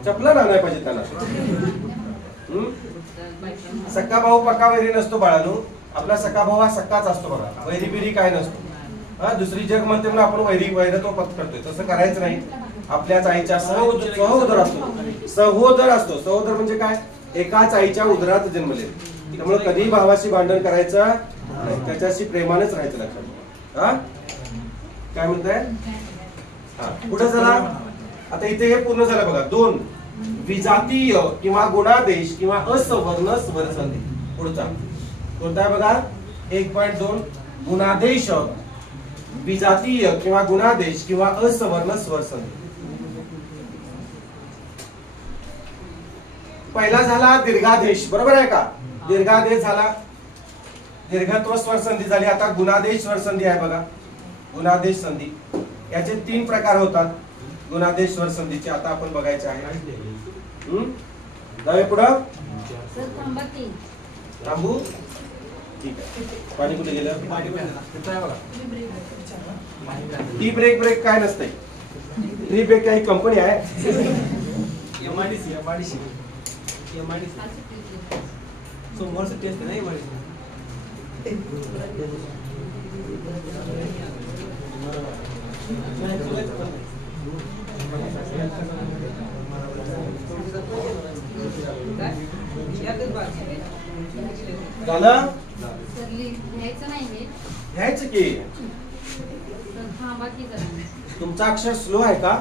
चपला ना नाही पाहिजे त्याला. सक्का भाऊ पक्का वैरी नसतो बाळानो. आपला सक्का भाऊ हा सक्काच असतो बघा. वैरी बिरी काय नसतो. हा दुसरी जग म्हणते म्हणून आपण वैरत्व करतोय. तसं करायचं नाही. आपल्याच आईच्या सहोदर असतो. सहोदर असतो. सहोदर म्हणजे काय? एकाच आईच्या उदरात जन्मले. त्यामुळे कधीही भावाशी भांडण करायचं नाही, त्याच्याशी प्रेमानेच राहायचं लक्षात. हा काय म्हणताय? हा पुढे चला. आता इथे हे पूर्ण झालं बघा. 2 विजातीय किंवा गुणादेश किंवा असवर्ण स्वर संधी. पुढचा कोणता आहे बघा? 1.2 गुणादेश, विजातीय किंवा गुणादेश किंवा असवर्ण स्वर संधी. पहिला झाला दीर्घादेश, बरोबर आहे का? दीर्घादेश झाला, दीर्घत्व स्वर संधी झाली. आता गुणादेश स्वर संधी आहे बघा. गुणादेश संधी याचे 3 प्रकार होतात. गुणादेश स्वर संधीचे आता आपण बघायचे आहे. जाऊया पुढं. थांबू. ठीक आहे. पाणी कुठे गेलं? टी ब्रेक काय नसतंय. टी ब्रेक काही कंपनी आहे. सोमवारचं टेस्ट नाही झालं? घ्यायचं घ्यायचं की. तुमचा अक्षर स्लो आहे का?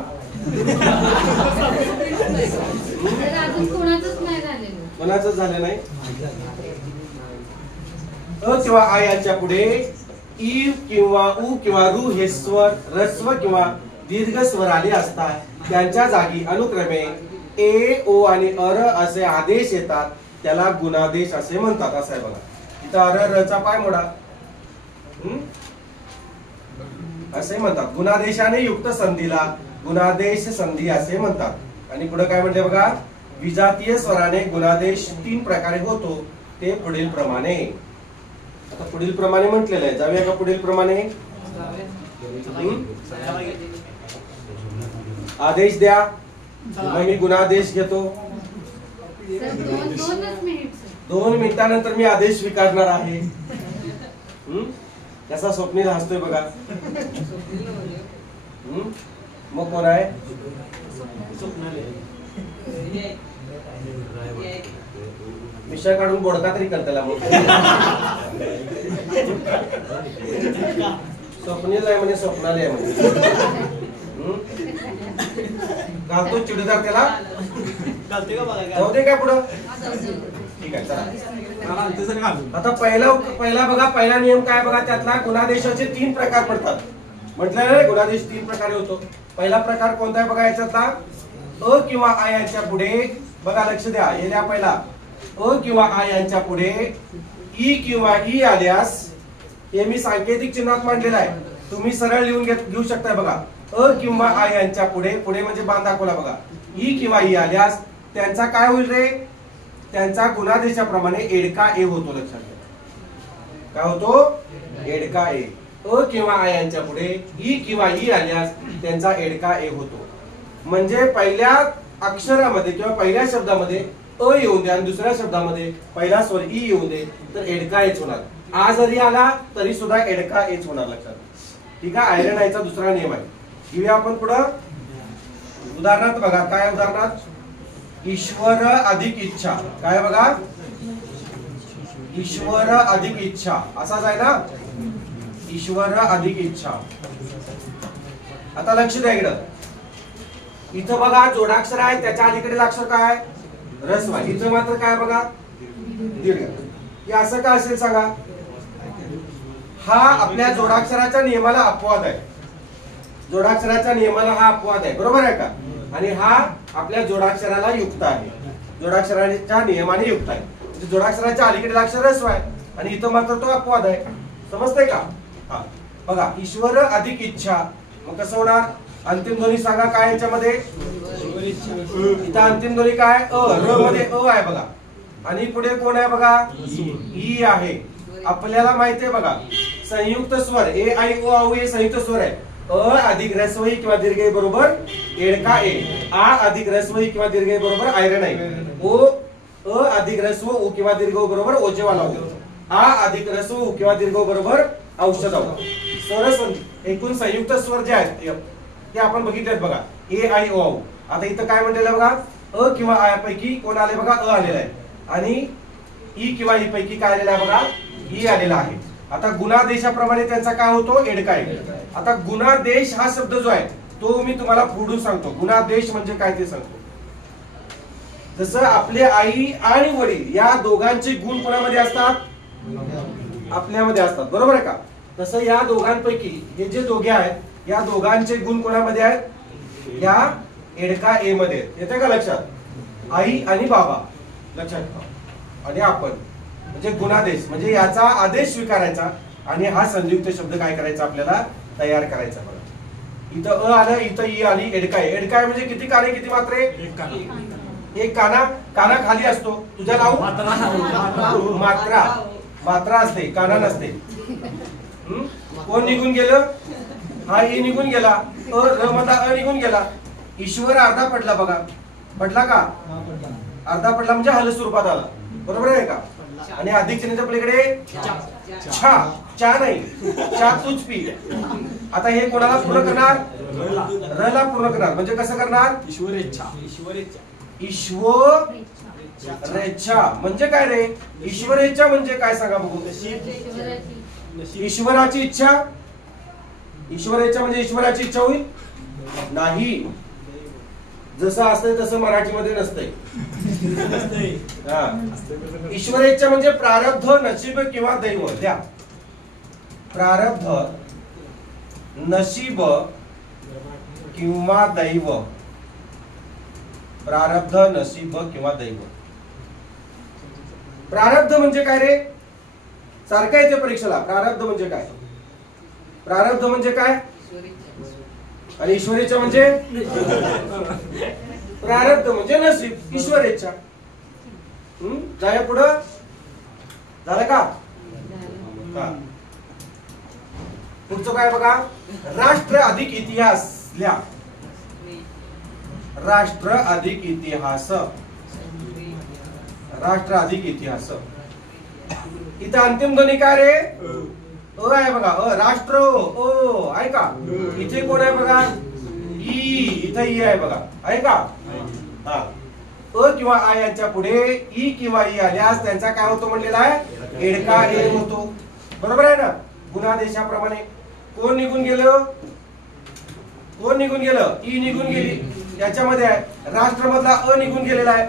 कोणाचंच झालं नाही. अ किंवा आ यांच्या पुढे ई किंवा उ किंवा रू हे स्वर ह्रस्व किंवा दीर्घ स्वर आले असतात. त्यांच्या जागी अनुक्रमे ए, ओ आणि अर असे आदेश येतात. त्याला गुणादेश असे म्हणतात. असं आहे बघा. इथं अर र चा पाय मोडा असे म्हणतात. गुणादेशाने युक्त संधीला गुणादेश संधी असे म्हणतात. आणि पुढे काय म्हणते बघा? विजातीय स्वराने गुणादेश 3 प्रकारे होतो. ते पुढील प्रमाणे. आता पुढील प्रमाणे म्हटलेलं आहे. जाऊया का पुढील प्रमाणे? आदेश द्या. मग मी गुणादेश घेतो. 2 मिनिटानंतर मी आदेश स्वीकारणार आहे. कसा स्वप्नील हसतोय बघा. मग कोण आहे? मिशा काढून बोडका तरी कर त्याला. मग स्वप्नील आहे म्हणजे स्वप्नाली आहे म्हणजे. घालतो चिडीदार त्याला. जाऊ दे काय पुढं? ठीक आहे चला. आता पहिला बघा. पहिला नियम काय बघा? त्यातला गुणादेशाचे 3 प्रकार पडतात. म्हटलं गुणादेश 3 प्रकारे होतो. पहिला प्रकार कोणता आहे बघा? याच्यातला अ किंवा आ यांच्या पुढे बघा. लक्ष द्या. हे द्या पहिला. अ किंवा आ यांच्या पुढे ई किंवा ई आल्यास, हे मी सांकेतिक चिन्हात मांडलेलं आहे. तुम्ही सरळ लिहून घेऊ शकता बघा. अ किंवा आ यांच्या पुढे, पुढे म्हणजे बाण दाखवला बघा. ई किंवा ई आल्यास त्यांचा काय होईल रे? त्यांचा गुणादेशाप्रमाणे एडका ए होतो. लक्षात घ्या. काय होतो? एडका ए. अ किंवा आ यांच्या पुढे ई किंवा ई आल्यास त्यांचा एडका ए होतो. म्हणजे पहिल्या अक्षरामध्ये किंवा पहिल्या शब्दामध्ये अ येऊन दे आणि दुसऱ्या शब्दामध्ये पहिला स्वर ई येऊन दे तर एडका एच होणार. आ जरी आला तरी सुद्धा एडका एच होणार. लक्षात. ठीक आहे. आयरन आयचा दुसरा नियम आहे. घेऊया आपण पुढं. उदाहरणार्थ बघा. काय उदाहरणार्थ? ईश्वर अधिक इच्छा. काय बघा? ईश्वर अधिक इच्छा असाच आहे ना? ईश्वर अधिक इच्छा. आता लक्ष द्या इकडं. इथं बघा जोडाक्षर आहे. त्याच्या अलीकडील अक्षर काय? ह्रस्व आहे. इथं मात्र काय बघा? दीर्घ. हे असं का असेल सांगा? हा आपल्या जोडाक्षराच्या नियमाला अपवाद आहे. जोडाक्षराच्या नियमाला हा अपवाद आहे. बरोबर आहे का? आणि हा आपल्या जोडाक्षराला युक्त आहे. जोडाक्षराच्या नियमाने युक्त आहे. जोडाक्षराच्या अलीकडील अक्षर ह्रस्व आहे आणि इथं मात्र तो अपवाद आहे. समजतंय का? हा बघा. ईश्वर अधिक इच्छा. मग कसं होणार? अंतिम ध्वनी सांगा काय याच्यामध्ये? इथं अंतिम ध्वनी काय? अ. र मध्ये अ आहे बघा. आणि पुढे कोण आहे बघा? ई आहे. आपल्याला माहिती आहे बघा. संयुक्त स्वर ए आई ओ औ हे संयुक्त स्वर आहे. अ अधिक ह्रस्व ई किंवा दीर्घ ई बरोबर एडका ए. आ अधिक ह्रस्व ई किंवा दीर्घ ई बरोबर आयरन आहे. ओ अ अधिक ह्रस्व उ किंवा दीर्घ उ बरोबर ओजेवाला होतो. आ अधिक ह्रस्व उ किंवा दीर्घ उ बरोबर औषध होतो. स्वरसंधी एकूण संयुक्त स्वर जे आहेत ते आपण बघितलेत बघा. ए आई ओ औ. आता इथं काय म्हणलेलं बघा? अ किंवा आ पैकी कोण आले बघा? अ आलेला आहे. आणि ई किंवा ई पैकी काय आलेला आहे बघा, ई आलेला आहे. आता गुणादेशाप्रमाणे त्यांचा काय होतो, एडकाय. आता गुणादेश हा शब्द जो आहे तो मी तुम्हाला पुढून सांगतो. गुणादेश म्हणजे काय ते सांगतो. जसं आपले आई आणि वडील या दोघांचे गुण कोणामध्ये असतात, आपल्यामध्ये असतात, बरोबर आहे का. तसं या दोघांपैकी हे जे दोघे आहेत या दोघांचे गुण कोणामध्ये आहेत, या एडका ए मध्ये. येते का लक्षात, आई आणि बाबा लक्षात ठेवा. आणि आपण म्हणजे गुणादेश म्हणजे याचा आदेश स्वीकारायचा आणि हा संयुक्त शब्द काय करायचा आपल्याला तयार करायचा. बघा इथं अ आलं, इथं ई आली, एडकाय. एडकाय म्हणजे किती काने किती मात्रे, एक काना. काना खाली असतो, तुझ्या लावू मात्रा, मात्रा असते काना नसते. कोण निघून गेलं, हा ई निघून गेला, र मधला अ निघून गेला. ईश्वर अर्धा पडला बघा, पडला का, अर्धा पडला म्हणजे हल स्वरूपात आला, बरोबर आहे का. आणि अधिक चिन्हाच्या पलीकडे छा, चा नाही, चा तूच पी. आता हे कोणाला पूर्ण करणार, र ला पूर्ण करणार. म्हणजे कसं करणार, ईश्वरेच्छा. ईश्वरेच्छा म्हणजे काय रे, ईश्वरेच्छा म्हणजे काय सांगा बघू. ईश्वराची इच्छा, ईश्वरेच्छा म्हणजे ईश्वराची इच्छा होईल नाही. जसं असतंय तसं मराठीमध्ये नसतंय. ईश्वरेच्छा म्हणजे प्रारब्ध, नशीब किंवा दैव. द्या प्रारब्ध, नशीब किंवा दैव. प्रारब्ध, नशीब किंवा दैव. प्रारब्ध म्हणजे काय रे, सारखं येते परीक्षेला. प्रारब्ध म्हणजे काय, प्रारब्ध म्हणजे काय, आणि ईश्वरेच्छा म्हणजे प्रारब्ध म्हणजे नसीब, ईश्वरेच्छा. जाऊया पुढं, झालं का. पुढचं काय बघा, राष्ट्र अधिक इतिहास. लिहा राष्ट्र अधिक इतिहास, राष्ट्र अधिक इतिहास. इथं अंतिम ध्वनी काय रे, अ आहे बघा, अ राष्ट्र ओ आहे का. इथे कोण आहे बघा, ई, इथं ई आहे बघा, आहे का. हा अ किंवा आ यांच्या पुढे ई किंवा ई आल्यास त्यांचा काय होतो म्हणलेला आहे, एडका ए होतो, बरोबर आहे ना. गुणादेशाप्रमाणे कोण निघून गेलं, कोण निघून गेलं, ई निघून गेली. याच्यामध्ये आहे राष्ट्र मधला अ निघून गेलेला आहे,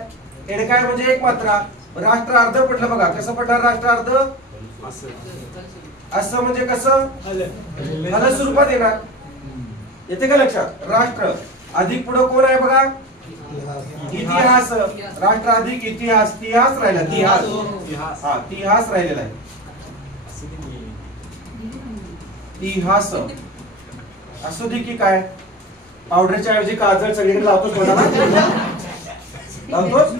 एडकाय म्हणजे एक मात्रा. राष्ट्र अर्ध पडलं बघा, कसं पडणार राष्ट्र अर्ध, असं म्हणजे कसं, हल स्वरूपात येणार. येते का लक्षात. राष्ट्र अधिक पुढे कोण आहे बघा, इतिहास. राष्ट्र अधिक इतिहास, इतिहास राहिला, इतिहास. हा इतिहास राहिलेला आहे, इतिहास. असू दे की काय, पावडरच्या ऐवजी काजळ सगळीकडे लावतोच कोणाला, लावतोच.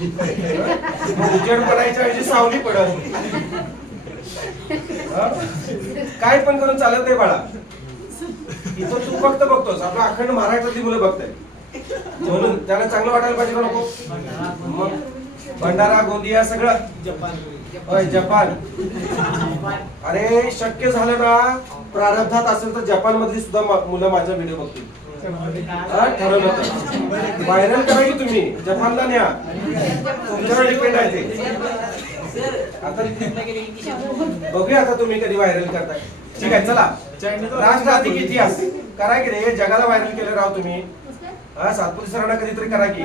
उजेड पडायच्या ऐवजी सावली पडत. काय पण करून चालत नाही बाळा. इथं तू फक्त बघतोस, आपला अखंड महाराष्ट्रातली मुलं बघताय म्हणून त्याला चांगलं वाटायला पाहिजे का नको. मग भंडारा गोंदिया सगळं जपान. अरे शक्य झालं ना, प्रारब्धात असेल तर जपान मधली सुद्धा मुलं माझा व्हिडिओ बघतील. ठरवलं होतं व्हायरल करा की तुम्ही, जपानला न्या, तुमच्यावर डिपेंड आहे ते. आता बघूया आता तुम्ही कधी व्हायरल करताय. ठीक आहे चला, राष्ट्र अधिक इतिहास करा की रे, जगाला व्हायरल केलं राव तुम्ही. हा सातपुते सरांना कधीतरी करा की.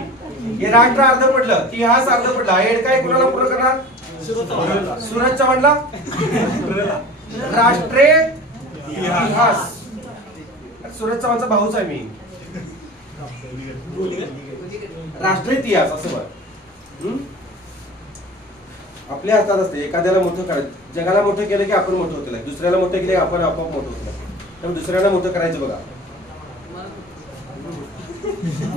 हे राष्ट्र अर्ध पडलं, इतिहास अर्ध पडला, हेड काय कुणाला पूर्ण करणार, सूरज चव्हाणला. राष्ट्रे इतिहास, सूरज चव्हाणचा भाऊच आहे मी. राष्ट्रीय इतिहास असं बघ, आपल्या हातात असते. एखाद्याला मोठं करायचं, जगाला मोठं केलं की आपण मोठं होतो, दुसऱ्याला मोठं केलं की आपण आपोआप मोठं होतो. त्यामुळे दुसऱ्याला मोठं करायचं बघा.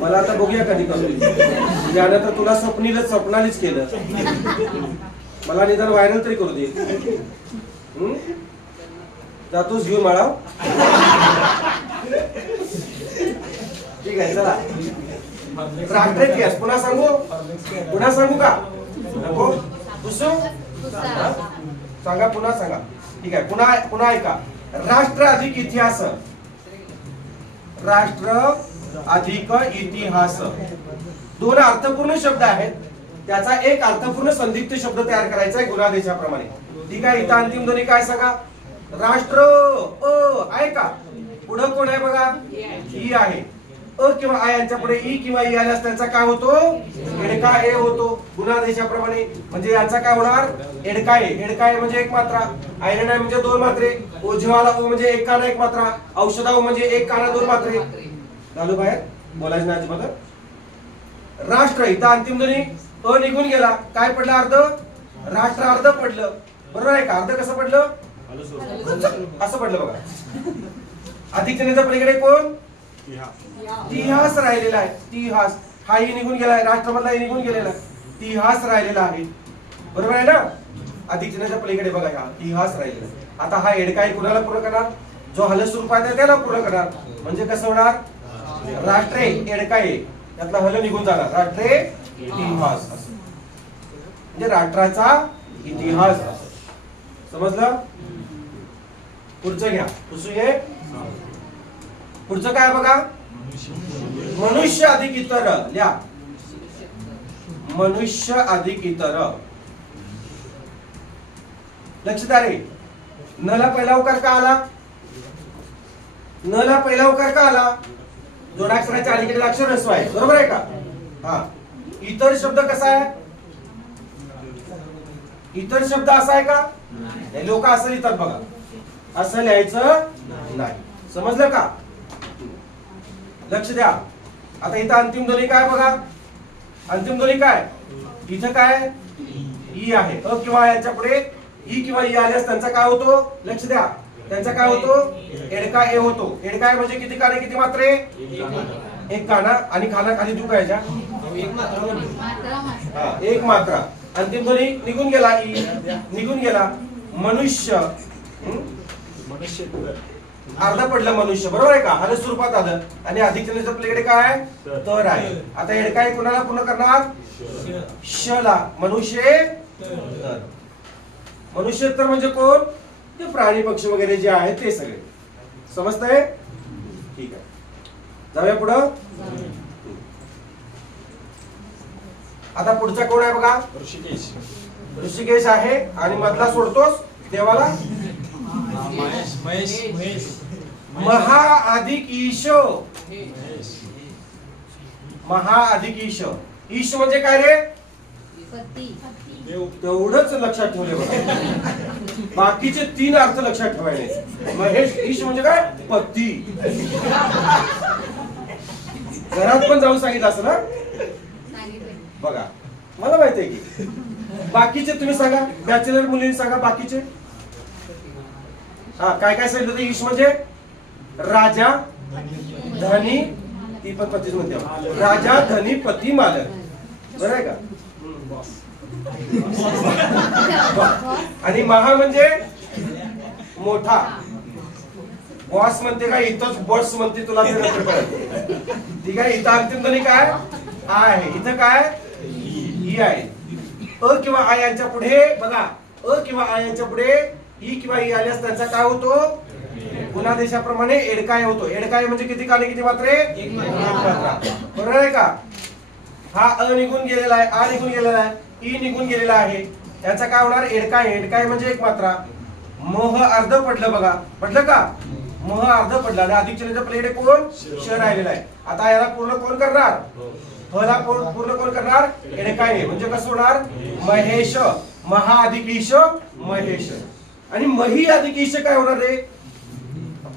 मला आता बघूया कधी करून, त्यानंतर तुला स्वप्नालीच केलं, मला निदान व्हायरल तरी करू दे. जातोच घेऊन माळा. ठीक आहे चला, राष्ट्रीय इतिहास पुन्हा सांगू, पुन्हा सांगू का नको, सांगा पुन्हा सांगा. ठीक आहे, पुन्हा ऐका. राष्ट्र अधिक इतिहास, राष्ट्र अधिक इतिहास दोन अर्थपूर्ण शब्द आहेत. त्याचा एक अर्थपूर्ण संदिग्ध शब्द तयार करायचा आहे गुणादेशाप्रमाणे. ठीक आहे. इथं अंतिम ध्वनी काय सांगा? राष्ट्र आहे का? पुढे कोण आहे बघा? ई आहे. अ किंवा आ यांच्या पुढे ई किंवा ई आल्यास त्यांचा काय होतो? एडका ए होतो गुणादेशाप्रमाणे. म्हणजे यांचा काय होणार? एडका ए. एडका ए म्हणजे एक मात्रा, आयरन आहे म्हणजे दोन मात्रे, ओझेवाला ओ म्हणजे एक काना एक मात्रा, औषधा ओ म्हणजे एक काना दोन मात्रे. झालो बाहेर बोलायचं नाही अजिबात. राष्ट्र इथं अंतिम ध्वनी अ निघून गेला. काय पडलं? अर्ध. राष्ट्र अर्ध पडलं. बरोबर आहे का? अर्ध कसं पडलं? असं पडलं बघा. अधिक चिन्हाच्या पलीकडे कोण? तिहास राहिलेला आहे. तिहास हा ही निघून गेलाय, राष्ट्रमधला ही निघून गेलेला आहे, तिहास राहिलेला आहे. बरोबर आहे ना? अधिक चिन्हाच्या पलीकडे बघा हा तिहास राहिलेला आहे. आता हा एडकाई कुणाला पूर्ण करणार? जो हल स्वरूपात आहे त्याला पूर्ण करणार. म्हणजे कसं होणार? राष्ट्रे एडकाई यातला हल निघून जाणार. राष्ट्रे इतिहास म्हणजे राष्ट्राचा इतिहास. समजलं? पुढचं घ्या. पुढचं काय बघा? मनुष्य अधिक इतर. लिहा मनुष्य अधिक इतर. लक्षात रे. न ला पहिला उकार का आला? न ला पहिला उकार का आला? जोडाक्षराच्या अलीकडे अक्षर ह्रस्व आहे. बरोबर आहे का? हा. इतर शब्द कसा आहे? इतर शब्द असा आहे का? लोक असं लिहितात बघा. असं लिहायचं नाही. समजलं का? लक्ष द्या. आता इथं अंतिम ध्वनी काय बघा? अंतिम ध्वनी काय? इथं काय? ई आहे. अ किंवा याच्या पुढे ई किंवा ई आल्यास त्यांचा काय होतो? लक्ष द्या. त्यांचा काय होतो? एडका ए होतो. एडका ए म्हणजे किती काने किती मात्रे? एक काना. आणि खाना खाली देऊ का याच्या? एक मात्रा. अंतिम ध्वनी निघून गेला. ई निघून गेला. मनुष्य अर्ध पडलं मनुष्य. बरोबर आहे का? हल स्वरूपात आलं. आणि अधिक चिन्हाच्या पलीकडे काय? तर आहे. आता एडकाई कुणाला पूर्ण करणार? श ला. मनुष्य तर. मनुष्य तर म्हणजे कोण? ते प्राणी पक्षी वगैरे जे आहेत ते सगळे. समजतंय? ठीक आहे. जाऊया पुढं. आता पुढचा कोण आहे बघा? ऋषिकेश. ऋषिकेश आहे. आणि मधला सोडतोस देवाला? महा अधिक ईश. महा अधिक ईश. ईश म्हणजे काय रे? तेवढंच लक्षात ठेवले बघा. बाकीचे तीन अर्थ लक्षात ठेवायचे. महेश ईश म्हणजे काय? पती. घरात पण जाऊन सांगितलं असं ना बघा. मला माहिती आहे की बाकीचे तुम्ही सांगा. बॅचलर मुलींनी सांगा बाकीचे. हा काय काय सांगितलं? ईश म्हणजे राजा धनी. ती पण पतीच म्हणते. राजा धनी पती मालक. बरं आहे का? आणि महा म्हणजे मोठा. बॉस म्हणते का? इथंच बॉस म्हणते तुला. ठीक आहे. इथं अंतिम ध्वनी काय आहे? इथं काय? ई आहे. अ किंवा आ यांच्या पुढे बघा. अ किंवा आ यांच्या पुढे ई किंवा ई आल्यास त्यांचा काय होतो? गुणादेशाप्रमाणे एडकाय होतो. एडकाय म्हणजे किती काने किती मात्रे? एक मात्रा. बरोबर आहे का? हा अ निघून गेलेला आहे, आ निघून गेलेला आहे, ई निघून गेलेला आहे. याचा काय होणार? एडकाय. एडकाय म्हणजे एक मात्रा. मोह अर्ध पडलं बघा. पडलं का? मोह अर्ध पडलं. आणि अधिक चिन्हाच्या पलीकडे कोण? श राहिलेला आहे. आता याला पूर्ण कोण करणार? हला पूर्ण कोण करणार? एडकाय. म्हणजे कसं होणार? महेश. महा अधिक ईश महेश. आणि मही अधिक ईश काय होणार रे?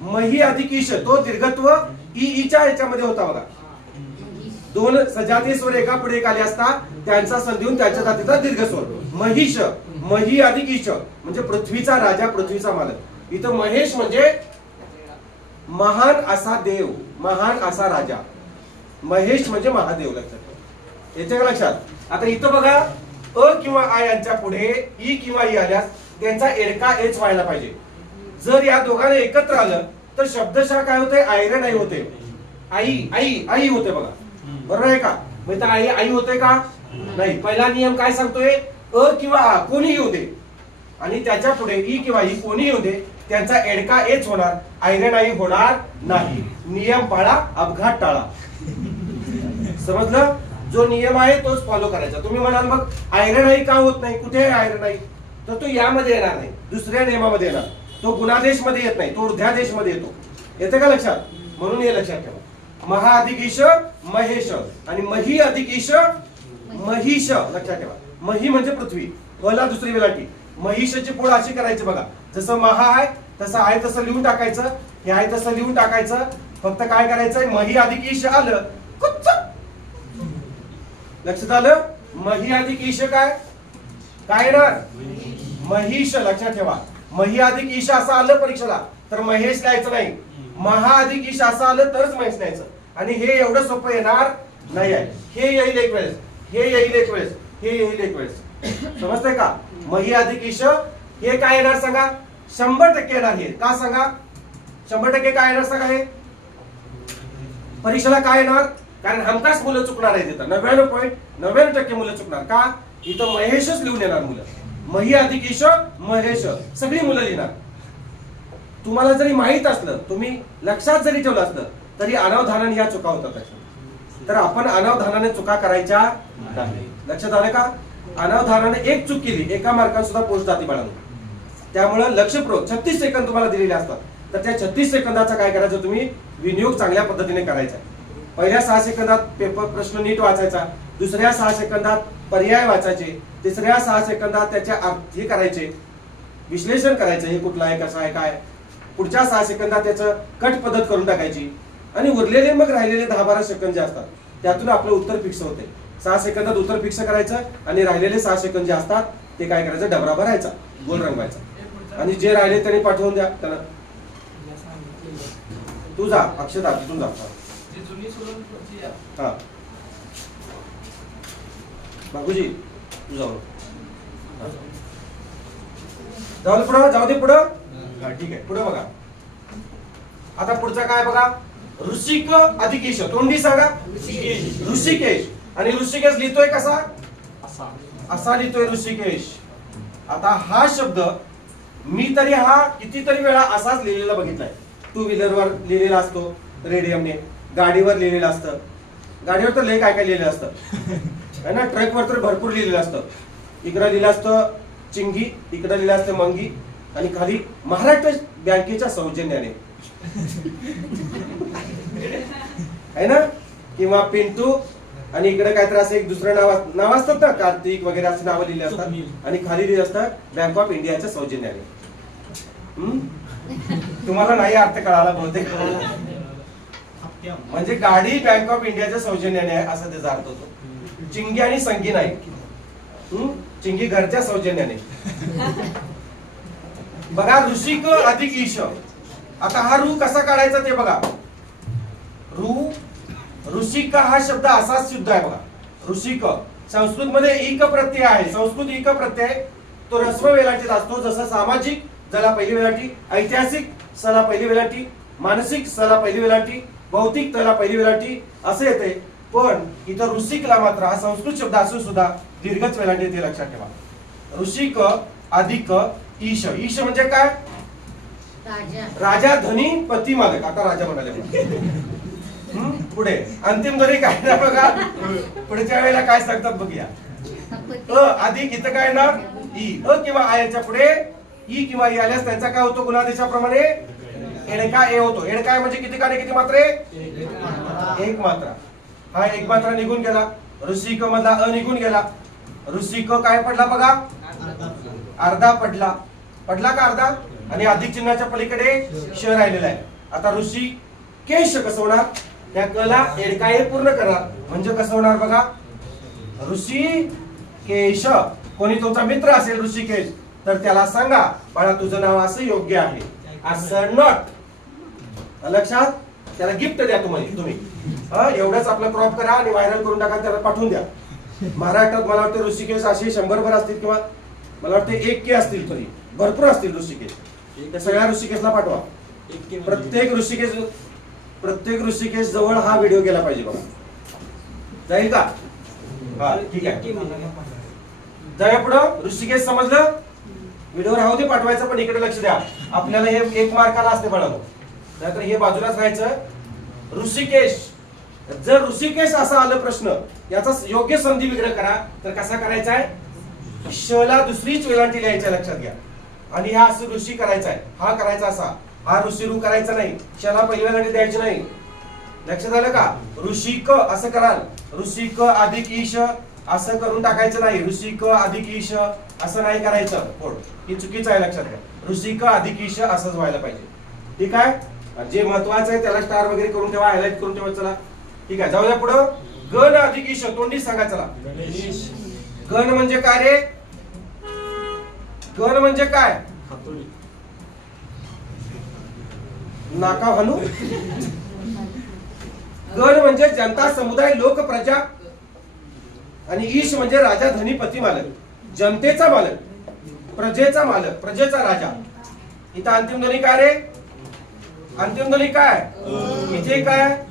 मही अधिक ईश तो दीर्घत्व ई ईच्या याच्यामध्ये होता बघा. दोन सजातीय स्वर एका पुढे एक आले असता त्यांचा संधी होऊन त्याच्या जातीचा दीर्घ स्वर. महिष. मही अधिक ईश म्हणजे पृथ्वीचा राजा, पृथ्वीचा मालक. इथं महेश म्हणजे महान असा देव, महान असा राजा. महेश म्हणजे महादेव. लक्षात येते का? लक्षात. आता इथं बघा. अ किंवा आ यांच्या पुढे ई किंवा ई आल्यास त्यांचा एडका एच व्हायला पाहिजे. जर या दोघांना एकत्र आलं तर शब्दशः काय होते? आयरन आई होते. आई आई आई होते बघा. बरोबर आहे का? म्हणजे आई आई होते का? नाही. पहिला नियम काय सांगतोय? अ किंवा आ कोणीही होते आणि त्याच्या पुढे ई किंवा ई कोणीही होते त्यांचा एडका एच होणार. आयरन आई होणार नाही. नियम पाळा, अपघात टाळा. समजलं? जो नियम आहे तोच फॉलो करायचा. तुम्ही म्हणाल मग आयरन का होत नाही, कुठे आहे आयरन तर तो यामध्ये येणार नाही, दुसऱ्या नियमामध्ये येणार. तो गुणादेश मध्ये येत नाही, तो ऊर्ध्वादेश मध्ये येतो. येते का लक्षात? म्हणून हे लक्षात ठेवा. महा अधिक ईश महेश आणि मही अधिक ईश महिष. लक्षात ठेवा. मही म्हणजे पृथ्वी, ला दुसरी वेलांटी. महिषची पोळ अशी करायची बघा. जसं महा आहे तसं आहे तसं लिहून टाकायचं, हे आहे तसं लिहून टाकायचं. फक्त काय करायचंय, मही अधिक ईश आलं कुच्च. लक्षात आलं? मही अधिक ईश काय काय येणार? महिष. लक्षात ठेवा. मही अधिक ईश असं आलं परीक्षेला तर महेश लिहायचं नाही, महा अधिक ईश असं आलं तरच महेश लिहायचं. आणि हे एवढं सोपं येणार नाही आहे. हे येईल एक वेळेस, हे येईल एक वेळेस, हे येईल एक वेळेस. समजतंय का? मही अधिक ईश हे काय येणार सांगा? 100% येणार. हे का सांगा? 100% काय येणार सांगा? हे परीक्षेला काय येणार? कारण हमखास मुलं चुकणार आहे तिथं. 99.99% मुलं चुकणार. का? इथं महेशच लिहून येणार मुलं. मही अधिक ईश महेश सगळी मुलं लिहिणार. तुम्हाला जरी माहित असलं, तुम्ही लक्षात जरी ठेवलं असलं तरी अनावधानाने या चुका होतात. तर आपण अनावधानाने चुका करायच्या नाही. लक्षात आलं का? अनावधानाने एक चूक केली, एका मार्काने सुद्धा पोस्ट जाती बाळांनो. त्यामुळे लक्षपूर्वक 36 सेकंद तुम्हाला दिलेले असतात. तर त्या 36 सेकंदाचा काय करायचं, तुम्ही विनियोग चांगल्या पद्धतीने करायचा. पहिल्या 6 सेकंदात पेपर प्रश्न नीट वाचायचा, दुसऱ्या 6 सेकंदात पर्याय वाचायचे, तिसऱ्या 6 सेकंदात त्याचे हे करायचे, विश्लेषण करायचं, हे कुठलं आहे, कसं आहे, काय. पुढच्या 6 सेकंदात त्याचं कट पद्धत करून टाकायची. आणि उरलेले मग राहिलेले 10-12 सेकंद जे असतात त्यातून आपलं उत्तर फिक्स होते. 6 सेकंदात उत्तर फिक्स करायचं आणि राहिलेले 6 सेकंद जे असतात ते काय करायचं, डबरा भरायचा, गोल रंगवायचा. आणि जे राहिले त्यांनी पाठवून द्या त्यांना. तू जा अक्षता, तिथून जा. हा बाबूजी तू जाऊ जाऊ पुढं, जाऊ दे पुढं. ठीक आहे, पुढे बघा. आता पुढचा काय बघा, ऋषिक अधिक ईश. तोंडी सांगा ऋषिकेश. आणि ऋषिकेश लिहितोय कसा? असा लिहितोय ऋषिकेश. आता हा शब्द मी तरी हा कितीतरी वेळा असाच लिहिलेला बघितलाय. 2 व्हीलरवर लिहिलेला असतो रेडियमने, गाडीवर लिहिलेलं असतं. गाडीवर तर लय काय काय लिहिलेलं असतं है ना. ट्रकवर तर भरपूर लिहिलेलं असतं. इकडं लिहिलं असतं चिंगी, इकडं लिहिलं असतं मंगी आणि खाली महाराष्ट्र बँकेच्या सौजन्याने है ना, किंवा पिंटू. आणि इकडे काय तर असं एक दुसरं नाव असतात ना, कार्तिक वगैरे असे नावं लिहिली असतात. आणि खाली लिहिलं असतं बँक ऑफ इंडियाच्या सौजन्याने. तुम्हाला नाही अर्थ कळाला बहुतेक. म्हणजे गाडी बँक ऑफ इंडियाच्या सौजन्याने आहे असं त्याचा अर्थ होतो. चिंगी आणि संगी नाही, चिंगी घरच्या सौजन्याने. बघा ऋषिक अधिक ईश. आता हा रू कसा काढायचा ते बघा. ऋषिक हा शब्द असाच शुद्ध आहे बघा. ऋषिक संस्कृत मध्ये इक प्रत्यय आहे. संस्कृत इक प्रत्यय तो रस्व वेलांटीत असतो. जसं सामाजिक जला पहिली वेलांटी, ऐतिहासिक सला पहिली वेलांटी, मानसिक सला पहिली वेलांटी, भौतिक तला पहिली वेलांटी असे येते. पण इथं ऋषिकला मात्र हा संस्कृत शब्द असून सुद्धा दीर्घच वेलांटी येते. लक्षात ठेवा. ऋषिक अधिक ईश. ईश म्हणजे काय? राजा, धनी, पती, मालक. आता राजा म्हणाले. पुढे अंतिम ध्वनी काय ना बघा. पुढच्या वेळेला काय सांगतात बघूया. अधिक इथं काय ना ई. किंवा आयच्या पुढे ई किंवा ई आल्यास त्यांचा काय होतो गुणादेशाप्रमाणे एडका ए होतो. एडका म्हणजे किती काढे किती मात्रे? एक मात्रा. हा एक मात्रा निघून गेला. ऋषिक मधला अ निघून गेला. ऋषिक काय पडला बघा, अर्धा पडला. पडला का अर्धा? आणि अधिक चिन्हाच्या पलीकडे श राहिलेला आहे. आता ऋषिकेश कसं होणार? त्या कला एडका ए पूर्ण करा म्हणजे कसं होणार बघा. ऋषिकेश. कोणी तुमचा मित्र असेल ऋषिकेश तर त्याला सांगा बाळा तुझं नाव असं योग्य आहे, असं नॉट. लक्षात. त्याला गिफ्ट द्या तुम्ही. एवढंच आपलं क्रॉप करा आणि व्हायरल करून टाका, त्याला पाठवून द्या. महाराष्ट्रात मला वाटतं ऋषिकेश असे 100 भर असतील किंवा मला वाटतं 1K असतील, तरी भरपूर असतील ऋषिकेश. त्या सगळ्या ऋषिकेशला पाठवा. प्रत्येक ऋषिकेश जवळ हा व्हिडिओ गेला पाहिजे बघा. जाईल का? हा ठीक आहे. जाऊया पुढं. ऋषिकेश समजलं? व्हिडिओ राहू दे पाठवायचं, पण इकडे लक्ष द्या. आपल्याला हे 1 मार्काला असते बाळांनो, नाहीतर हे बाजूलाच राहायचं. ऋषिकेश जर ऋषिकेश असा आलं प्रश्न, याचा योग्य संधी विग्रह करा, तर कसा करायचा आहे? शला दुसरीच वेलांटी लिहायच्या, लक्षात घ्या. आणि हा असं ऋषी करायचा आहे, हा करायचा असा, हा ऋषी रू करायचा नाही, शला पहिली वेलांटी द्यायची नाही. लक्षात आलं का? ऋषिक असं कराल, ऋषिक अधिक ईश असं करून टाकायचं नाही, ऋषिक अधिक ईश असं नाही करायचं. हे चुकीचं आहे, लक्षात घ्या. ऋषिक अधिक ईश असंच व्हायला पाहिजे. ठीक आहे, जे महत्वाचं आहे त्याला स्टार वगैरे करून ठेवा, हायलाइट करून ठेवा. चला ठीक आहे, जाऊया पुढं. गण अधिक ईश तोंडी सांगा. चला, गण म्हणजे काय रे? गण म्हणजे काय? नाका घालू. गण म्हणजे जनता, समुदाय, लोक, प्रजा. आणि ईश म्हणजे राजा, धनी, पती, मालक. जनतेचा मालक, प्रजेचा मालक, प्रजेचा राजा. इथं अंतिम ध्वनी काय रे? अंतिम ध्वनी काय? इथे काय?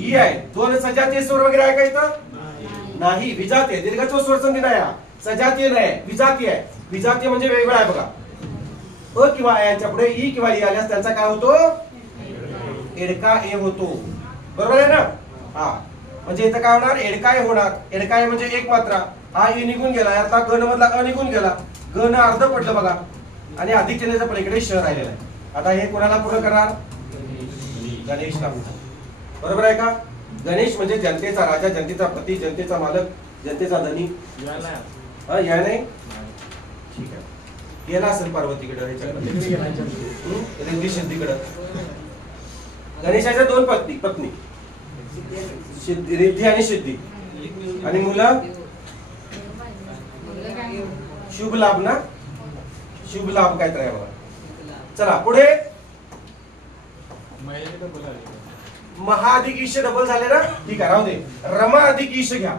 ई आहे. दोन सजातीय स्वर वगैरे आहे का इथं? नाही. विजातीय, दीर्घत्व स्वर संधी नाही. सजातीय नाही, विजातीय आहे. विजातीय म्हणजे वेगळा आहे बघा. अ किंवा यांच्या पुढे ई किंवा ई आल्यास त्यांचा काय होतो? एडका ए होतो. बरोबर आहे ना? हा, म्हणजे इथं काय होणार? एडका ए होणार. एडका ए म्हणजे एक मात्रा. हा ई निघून गेला, आता गण मधला अ निघून गेला, गण अर्ध पडलं बघा. आणि अधिक चिन्हाच्या पलीकडे श राहिलेला आहे. आता हे कोणाला पूर्ण करणार? गणेशला. बरोबर आहे का? गणेश म्हणजे जनतेचा राजा, जनतेचा पती, जनतेचा मालक, जनतेचा धनी. या नाही? ठीक आहे, गेला असेल पार्वतीकडे, रिद्धी सिद्धीकडे. गणेशाच्या दोन पत्नी, रिद्धी आणि सिद्धी. आणि मुलं शुभ लाभ ना? शुभ लाभ काय तर आहे बघा. चला पुढे. महा अधिक ईश डबल झाले ना? ठीक आहे, राहू दे. रमा अधिक ईश घ्या.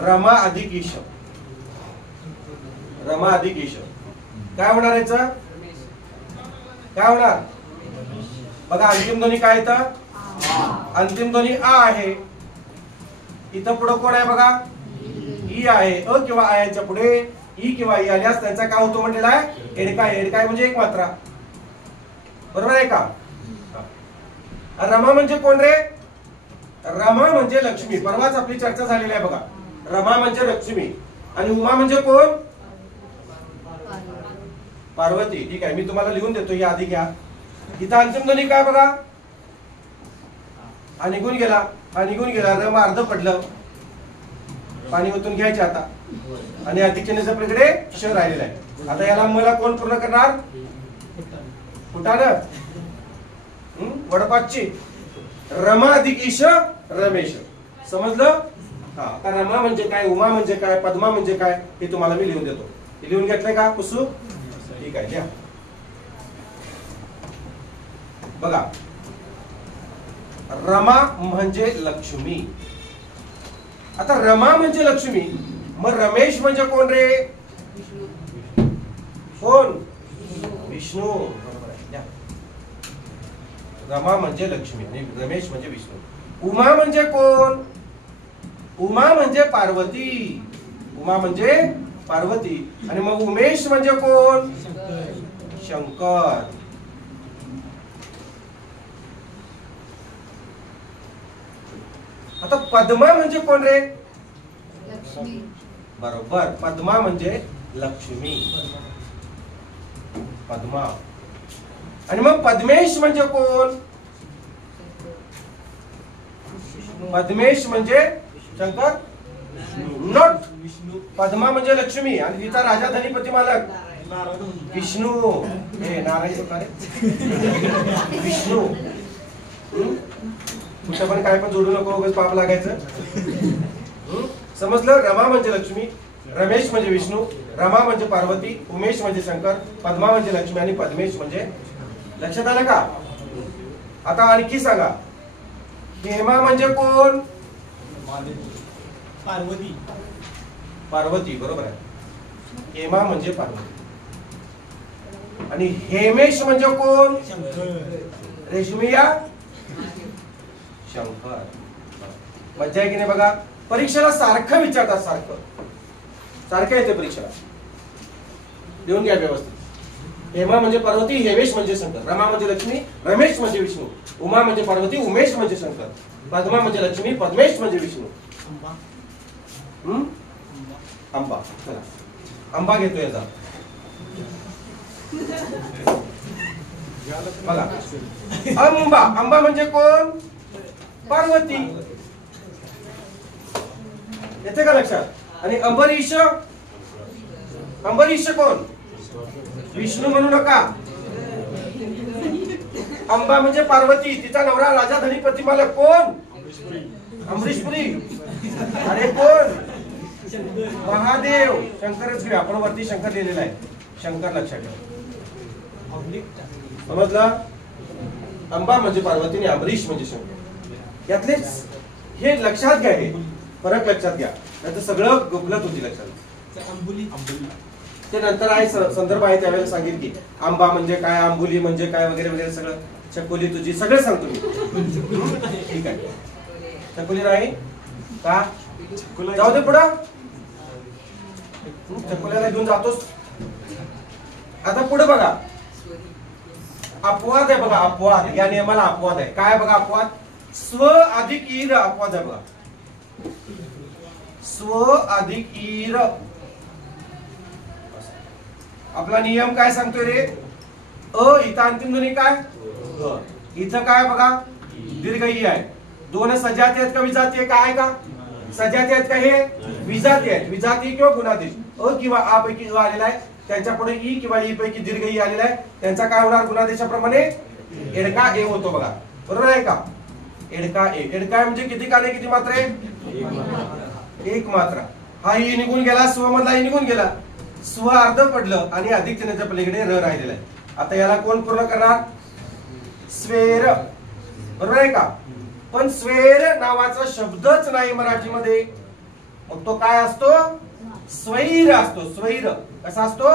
रमा अधिक ईश, रमा अधिक ईश काय होणार याचं? काय होणार? बघा, अंतिम ध्वनी काय येतं? अंतिम ध्वनी आ आहे. इथं पुढे कोण आहे बघा? ई आहे. अ किंवा आ याच्या पुढे ई किंवा ई आल्यास त्यांचा काय होतो म्हटलेला आहे? एडकाय. एडकाय म्हणजे एक मात्रा. बरोबर आहे का? रमा म्हणजे कोण रे? रमा म्हणजे लक्ष्मी. परवाच आपली चर्चा झालेली आहे बघा. रमा म्हणजे लक्ष्मी. आणि उमा म्हणजे कोण? पार्वती. ठीक आहे, मी तुम्हाला लिहून देतो, या आधी घ्या. इथं अंतिम ध्वनी काय बघा? हा निघून गेला, हा निघून गेला, रमा अर्ध पडलं. पाणी ओतून घ्यायचे आता. आणि अधिक चिन्हाच्या पलीकडे श राहिलेला आहे. आता याला मला कोण पूर्ण करणार? फुटाणं, वडपाची. रमा अधिक ईश रमेश. समजलं? हा. आता रमा म्हणजे काय, उमा म्हणजे काय, पद्मा म्हणजे काय, हे तुम्हाला मी लिहून देतो. हे लिहून घेतलंय का पुसू? ठीक आहे, घ्या. बघा, रमा म्हणजे लक्ष्मी. आता रमा म्हणजे लक्ष्मी, मग रमेश म्हणजे कोण रे? कोण? विष्णू. बरोबर आहे, घ्या. रमा म्हणजे लक्ष्मी आणि रमेश म्हणजे विष्णू. उमा म्हणजे कोण? उमा म्हणजे पार्वती. उमा म्हणजे पार्वती. आणि मग उमेश म्हणजे कोण? शंकर. आता पद्मा म्हणजे कोण रे? लक्ष्मी. बरोबर, पद्मा म्हणजे लक्ष्मी. पद्मा. आणि मग पद्मेश म्हणजे कोण? पद्मेश म्हणजे शंकर. नोट. पद्मा म्हणजे लक्ष्मी आणि तिचा राजा, धनीपती, मालक विष्णू. हे नारायण विष्णू. कुठं पण काय पण जोडू नको, उगाच पाप लागायचं. समजलं? रमा म्हणजे लक्ष्मी, रमेश म्हणजे विष्णू, रमा म्हणजे पार्वती, उमेश म्हणजे शंकर, पद्मा म्हणजे लक्ष्मी आणि पद्मेश म्हणजे. लक्षात आलं का? आता आणखी सांगा. हेमा म्हणजे कोण? पार्वती. पार्वती. बरोबर आहे, हेमा म्हणजे पार्वती. आणि हेमेश म्हणजे कोण? रेशमिया शंकर. मज्जा आहे की नाही? बघा, परीक्षेला सारखं विचारतात, सारखं सारखं येते परीक्षेला. लिहून घ्या व्यवस्थित. हेमा म्हणजे पार्वती, हेमेश म्हणजे शंकर, रमा म्हणजे लक्ष्मी, रमेश म्हणजे विष्णू, उमा म्हणजे पार्वती, उमेश म्हणजे शंकर, पद्मा म्हणजे लक्ष्मी, पद्मेश म्हणजे विष्णू. अंबा. चला अंबा घेतो याचा बघा. अंबा, अंबा म्हणजे कोण? पार्वती. येते का लक्षात? आणि अंबरीश, अंबरीश कोण? विष्णू म्हणू नका. अंबा म्हणजे पार्वती, तिचा नवरा राजा धनीपती मालक कोण? अमरीशपुरी. अरे कोण? महादेव. शंकरच घेऊ आपण, वरती शंकर लिहिलेला आहे, शंकर लक्षात ठेवा. समजलं? अंबा म्हणजे पार्वती आणि अमरीश म्हणजे शंकर. यातलेच हे लक्षात घ्या, हे फरक लक्षात घ्या, नाहीतर सगळं गुपलत होती लक्षात. ते नंतर आहे संदर्भ आहे त्यावेळेला सांगेल की आंबा म्हणजे काय, आंबुली म्हणजे काय वगैरे वगैरे सगळं. चकोली तुझी सगळं सांगतो मी. ठीक आहे. चकोली नाही का? जाऊ दे पुढं. चकोल्याला घेऊन जातोस. आता पुढे बघा, अपवाद आहे बघा. अपवाद या नियमाला अपवाद आहे. काय बघा अपवाद? स्व अधिक ईर अपवाद आहे बघा. स्व अधिक ईर. आपला नियम काय सांगतोय रे? इथं अंतिम ध्वनी काय? इथं काय बघा? दीर्घ ई आहे. दोन सजाती आहेत का विजाती आहे? काय का सजाती आहेत का? हे विजाती आहेत. विजाती किंवा गुणादेश. किंवा आ पैकी आलेला आहे, त्यांच्या पुढे ई किंवा ई पैकी दीर्घ ई आलेला आहे, त्यांचा काय होणार? गुणादेशाप्रमाणे एडका ए होतो बघा. बरोबर आहे का? एडका ए. एडका म्हणजे किती काने किती मात्रे? एक मात्रा. हा ई निघून गेला, स्व मधला ई निघून गेला, स्व अर्ध पडलं आणि अधिक चिन्हाच्या पलीकडे र राहिलेला आहे. आता याला कोण पूर्ण करणार? स्वेर. बरोबर आहे का? पण स्वेर नावाचा शब्दच नाही मराठीमध्ये. मग तो काय असतो? स्वैर असतो. स्वैर कसा असतो?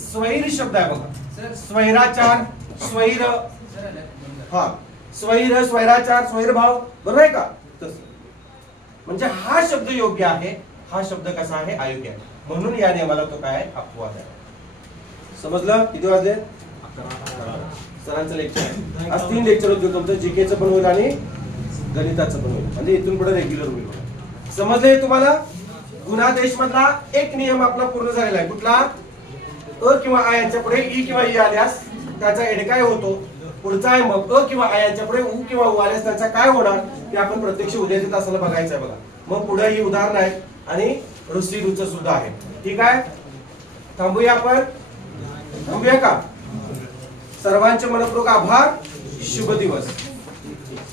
स्वैर शब्द आहे बघा. स्वैराचार, स्वैर. हा स्वैर, स्वैराचार, स्वैरभाव. बरोबर आहे का? तसं म्हणजे हा शब्द योग्य आहे, हा शब्द कसा आहे? अयोग्य आहे. म्हणून या नियमाला तो काय आहे? अपवाद आहे. समजलं? किती वाजले? सरांचं लेक्चर आहे. आज 3 लेक्चर होते तुमचं. जीकेचं पण होईल आणि गणिताचं पण होईल, म्हणजे इथून पुढे रेग्युलर होईल. समजले तुम्हाला? गुणादेश मधला एक नियम आपला पूर्ण झालेला आहे. कुठला? अ किंवा आ यांच्या पुढे ई किंवा ई आल्यास त्याचा एडकाय होतो. पुढचा आहे मग अ किंवा आ यांच्या पुढे उ किंवा उ आल्यास त्याचा काय होणार ते आपण प्रत्यक्ष उद्याच्या तासाला बघायचं आहे बघा. मग पुढे ही उदाहरण आहेत आणि ऋषी रुच सुद्धा आहे. ठीक आहे, थांबूया आपण. थांबूया का? सर्वांचे मनपूर्वक आभार. शुभ दिवस.